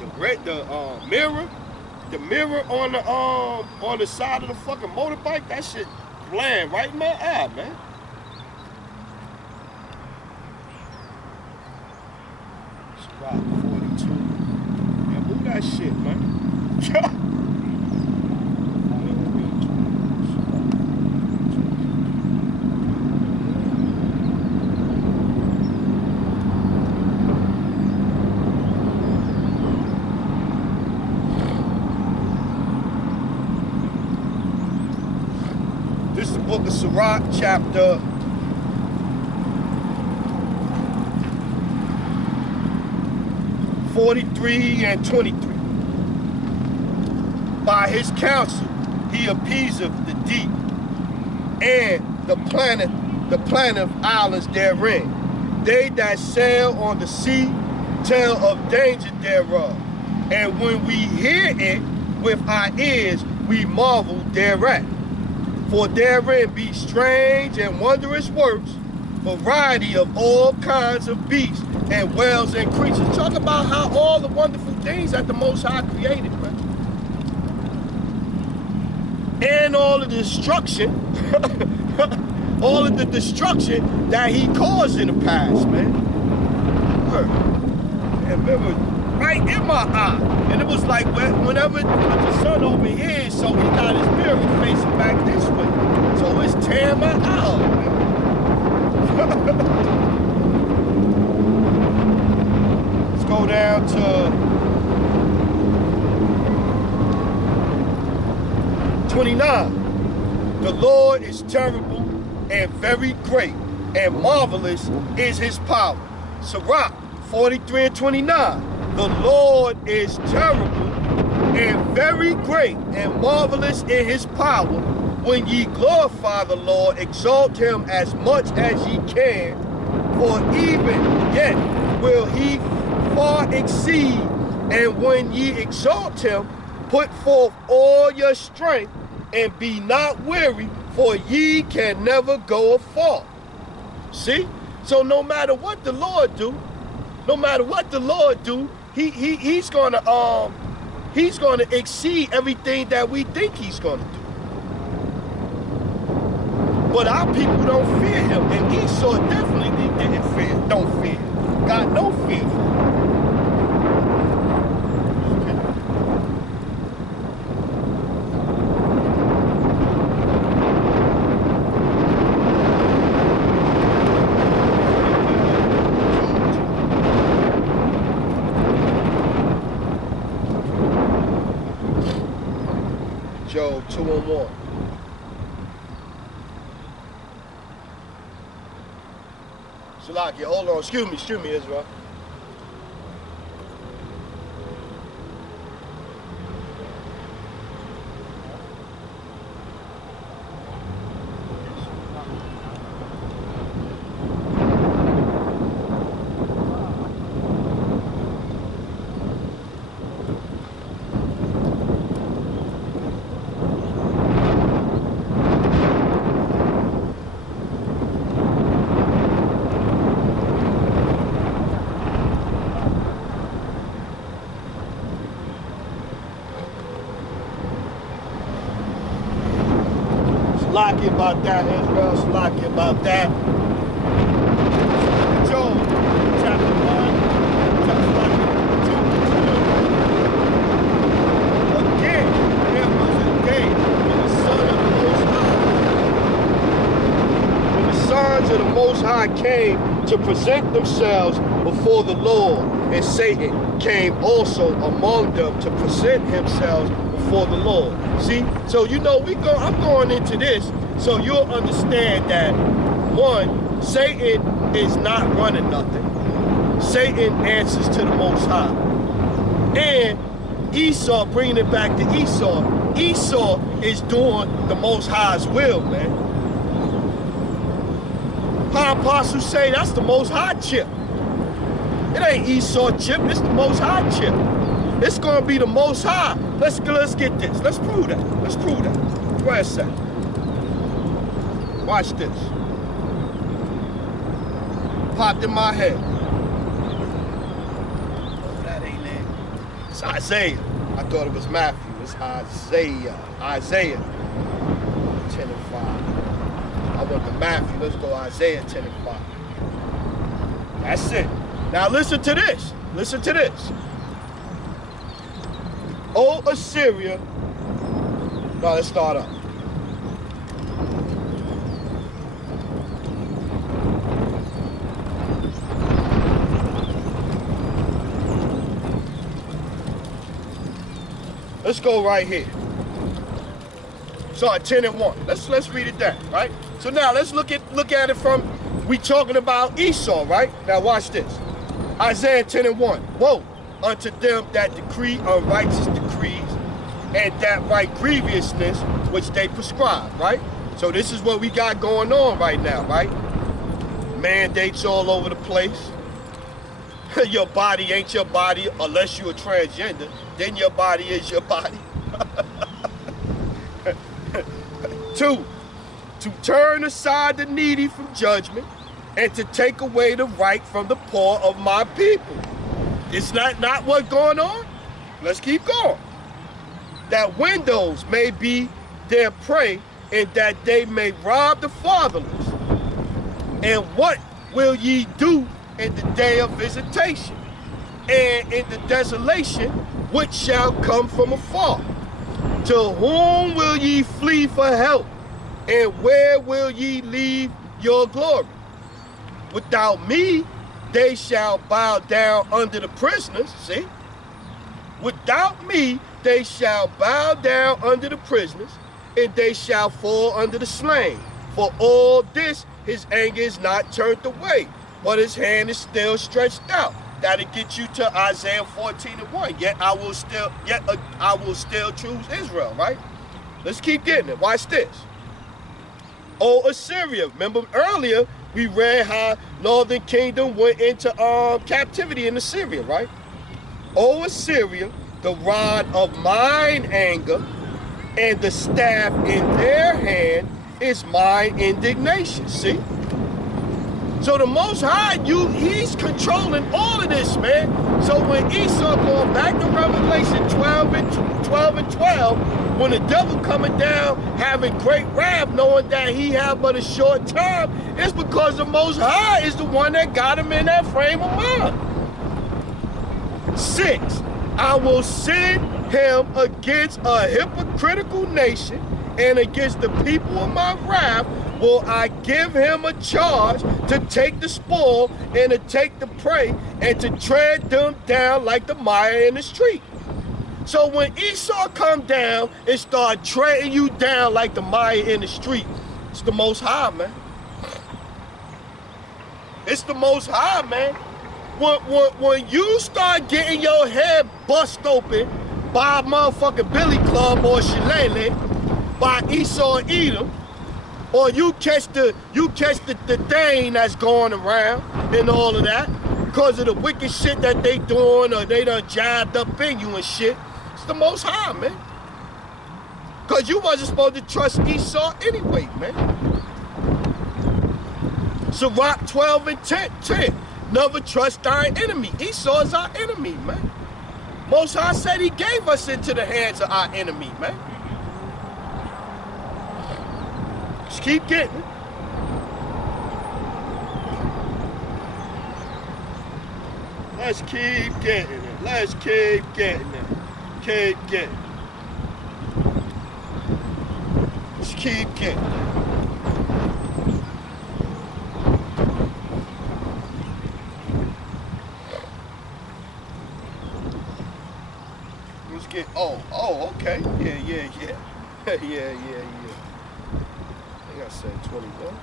mirror on the side of the fucking motorbike. That shit bland right in my eye, man. Rock 42. Yeah, move that shit, man. This is the book of Sirach, chapter 43 and 23. By his counsel he appeaseth the deep, and the planet islands therein. They that sail on the sea tell of danger thereof. And when we hear it with our ears, we marvel thereat. For therein be strange and wondrous works, variety of all kinds of beasts and whales and creatures. Talk about how all the wonderful things that the Most High created, man. And all of the destruction, all of the destruction that he caused in the past, man. And it was right in my eye. And it was like whenever the sun over here, so he got his mirror facing back this way. So it's tearing my eye out, man. Let's go down to 29. The Lord is terrible and very great, and marvelous is his power. Sirach 43 and 29. The Lord is terrible and very great, and marvelous in his power. When ye glorify the Lord, exalt him as much as ye can, for even yet will he far exceed. And when ye exalt him, put forth all your strength, and be not weary, for ye can never go afar. See? So no matter what the Lord do, he's gonna exceed everything that we think he's gonna do. But our people don't fear him, and Esau definitely don't fear. Got no fear for him. Job 2:1. Salakia, hold on. Excuse me, Israel. Slacky about that, Israel. Slacky about that. Job, chapter 1, chapter 2. Again, there was a day when the Son of the Most High, when the sons of the Most High came to present themselves before the Lord, and Satan came also among them to present himself before the Lord. See, so you know I'm going into this so you'll understand that one, Satan is not running nothing. Satan answers to the Most High. And Esau, bringing it back to Esau, Esau is doing the Most High's will, man. How apostles say that's the Most High chip. It ain't Esau chip, it's the Most High chip. It's gonna be the Most High. Let's get this. Let's prove that. Wait a second. Watch this. Popped in my head. Oh, that ain't it. It's Isaiah. I thought it was Matthew. It's Isaiah. Isaiah 10 and 5. I went to Matthew. Let's go Isaiah 10 and 5. That's it. Now listen to this. Listen to this. O Assyria. Now let's start up. Let's go right here. Sorry, 10 and 1. Let's read it down, right? So now let's look at it from, we talking about Esau, right? Now watch this. Isaiah 10 and 1. Woe unto them that decree unrighteous decrees, and that write grievousness, which they prescribe, right? So this is what we got going on right now, right? Mandates all over the place. Your body ain't your body unless you're a transgender. Then your body is your body. 2, to turn aside the needy from judgment and to take away the right from the poor of my people. Is not what's going on? Let's keep going. That widows may be their prey and that they may rob the fatherless. And what will ye do in the day of visitation, and in the desolation which shall come from afar? To whom will ye flee for help, and where will ye leave your glory? Without me, they shall bow down under the prisoners. See? Without me, they shall bow down under the prisoners, and they shall fall under the slain. For all this, his anger is not turned away, but his hand is still stretched out. That'll get you to Isaiah 14:1. Yet I will still choose Israel, right? Let's keep getting it. Watch this. Oh, Assyria. Remember earlier we read how Northern Kingdom went into captivity in Assyria, right? O Assyria, the rod of mine anger, and the staff in their hand is mine indignation. See? So the Most High, he's controlling all of this, man. So when Esau, going back to Revelation 12 and 12, when the devil coming down having great wrath, knowing that he have but a short time, it's because the Most High is the one that got him in that frame of mind. 6, I will send him against a hypocritical nation, and against the people of my wrath will I give him a charge to take the spoil and to take the prey and to tread them down like the mire in the street. So when Esau come down and start treading you down like the mire in the street, it's the Most High, man. It's the Most High, man. When you start getting your head bust open by a motherfucking Billy Club or Shillelagh, by Esau and Edom, or you catch the thing that's going around and all of that, because of the wicked shit that they doing, or they done jabbed up in you and shit. It's the Most High, man. Because you wasn't supposed to trust Esau anyway, man. Sirach 12 and 10. Never trust thine enemy. Esau is our enemy, man. Most High said he gave us into the hands of our enemy, man. Just keep getting it. Let's keep getting it. Let's keep getting it. Keep getting it. Just keep getting it. Let's get, oh, okay. Yeah. yeah. I think I said 21.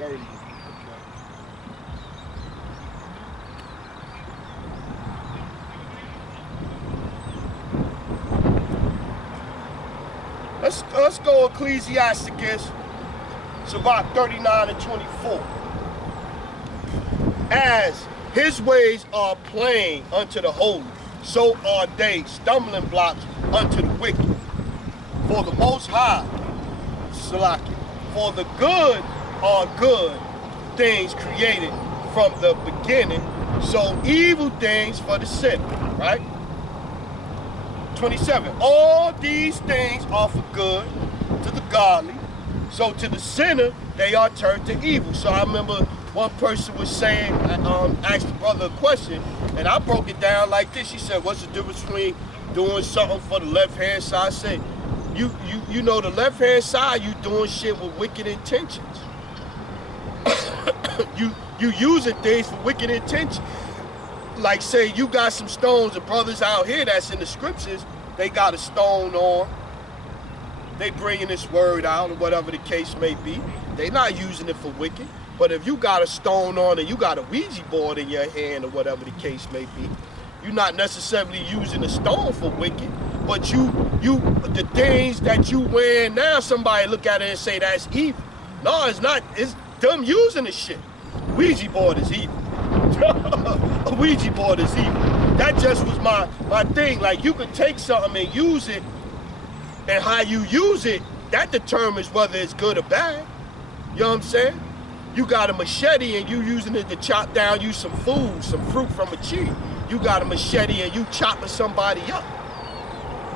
Okay. Let's go Ecclesiasticus, Sirach 39 and 24. As his ways are plain unto the holy, so are they stumbling blocks unto the wicked. For the Most High, Salaki, for the good are good things created from the beginning, so evil things for the sinner, right? 27, all these things are for good to the godly, so to the sinner they are turned to evil. So I remember one person was saying, asked the brother a question, and I broke it down like this. He said, what's the difference between doing something for the left-hand side? I said, you know the left-hand side, you doing shit with wicked intentions. you using things for wicked intentions. Like say you got some stones, the brothers out here that's in the scriptures, they got a stone on, they bringing this word out, or whatever the case may be. They not using it for wicked. But if you got a stone on and you got a Ouija board in your hand or whatever the case may be, you're not necessarily using a stone for wicked, but the things that you wearing now, somebody look at it and say that's evil. No, it's not. It's them using the shit. Ouija board is evil. A Ouija board is evil. That just was my thing. Like, you could take something and use it, and how you use it, that determines whether it's good or bad. You know what I'm saying? You got a machete and you using it to chop down you some food, some fruit from a tree. You got a machete and you chopping somebody up.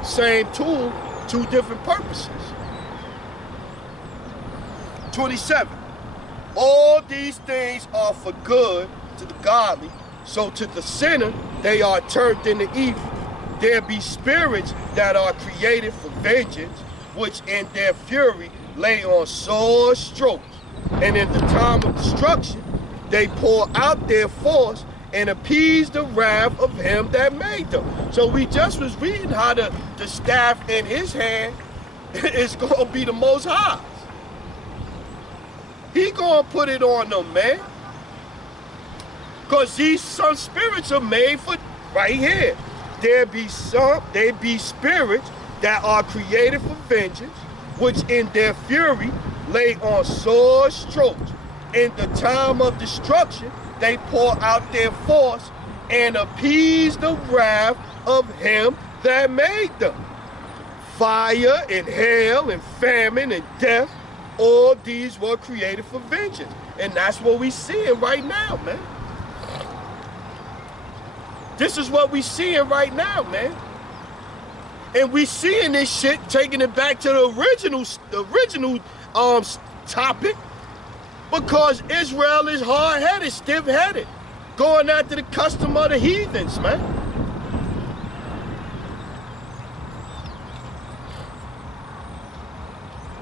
Same tool, two different purposes. 27. All these things are for good to the godly, so to the sinner they are turned into evil. There be spirits that are created for vengeance, which in their fury lay on sore strokes, and in the time of destruction they pour out their force and appease the wrath of him that made them. So we just was reading how the staff in his hand is going to be the Most High. He going to put it on them, man. Because these some spirits are made for right here. There be spirits that are created for vengeance, which in their fury lay on sore strokes. In the time of destruction, they pour out their force and appease the wrath of him that made them. Fire and hail and famine and death, all these were created for vengeance. And that's what we seeing right now, man. This is what we seeing right now, man. And we seeing this shit, taking it back to the original topic, because Israel is hard-headed, stiff-headed, going after the custom of the heathens, man.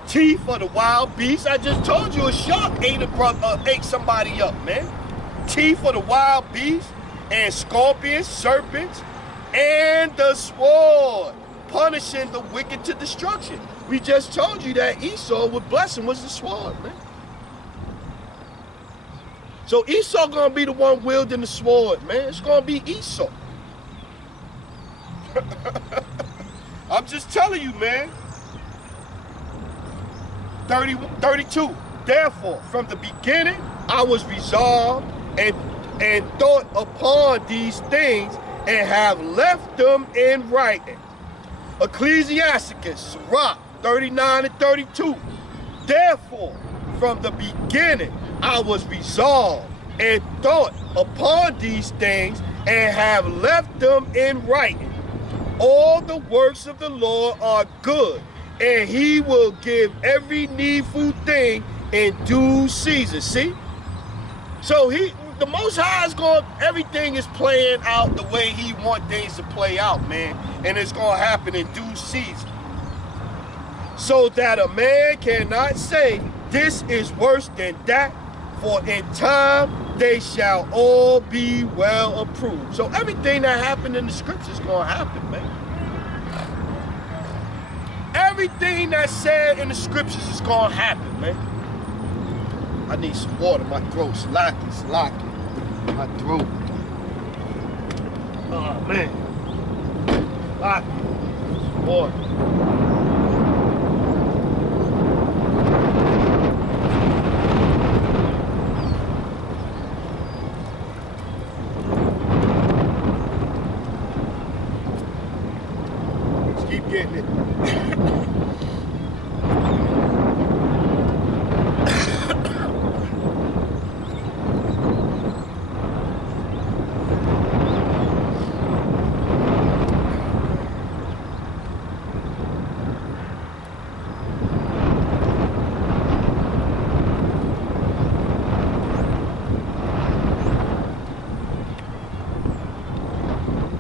Teeth of the wild beasts. I just told you a shark ate somebody up, man. Teeth of the wild beasts, and scorpions, serpents, and the sword, punishing the wicked to destruction. We just told you that Esau, with blessing, was the sword, man. So Esau gonna be the one wielding the sword, man. It's gonna be Esau. I'm just telling you, man. 32. Therefore, from the beginning, I was resolved and thought upon these things and have left them in writing. Ecclesiasticus, Sirach 39 and 32. Therefore, from the beginning, I was resolved and thought upon these things and have left them in writing. All the works of the Lord are good, and he will give every needful thing in due season. See? So the Most High is going, everything is playing out the way he wants things to play out, man. And it's going to happen in due season. So that a man cannot say, this is worse than that, for in time they shall all be well approved. So everything that happened in the scriptures is going to happen, man. Everything that's said in the scriptures is going to happen, man. I need some water. My throat's locking. My throat. Oh, man. Locking. Water. Let's keep getting it.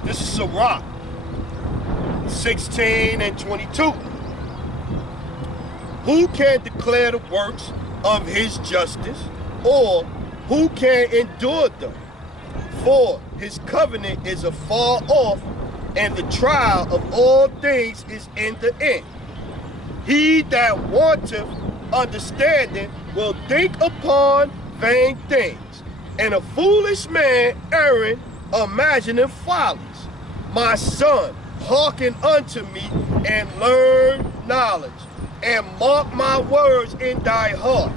This is Sirach 16 and 22. Who can declare the works of his justice, or who can endure them? For his covenant is afar off, and the trial of all things is in the end. He that wanteth understanding will think upon vain things, and a foolish man erring, imagining follies. My son, hearken unto me, and learn knowledge, and mark my words in thy heart.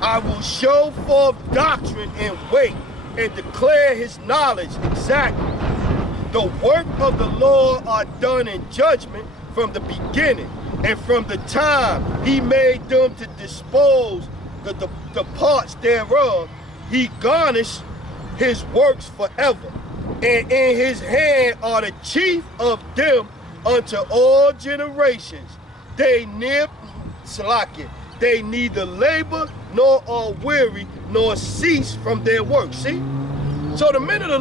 I will show forth doctrine and weight, and declare his knowledge exactly. The work of the Lord are done in judgment from the beginning, and from the time he made them to dispose the parts thereof, he garnished his works forever. And in his hand are the chief of them unto all generations. They neither labor nor are weary, nor cease from their work. See? So the men of the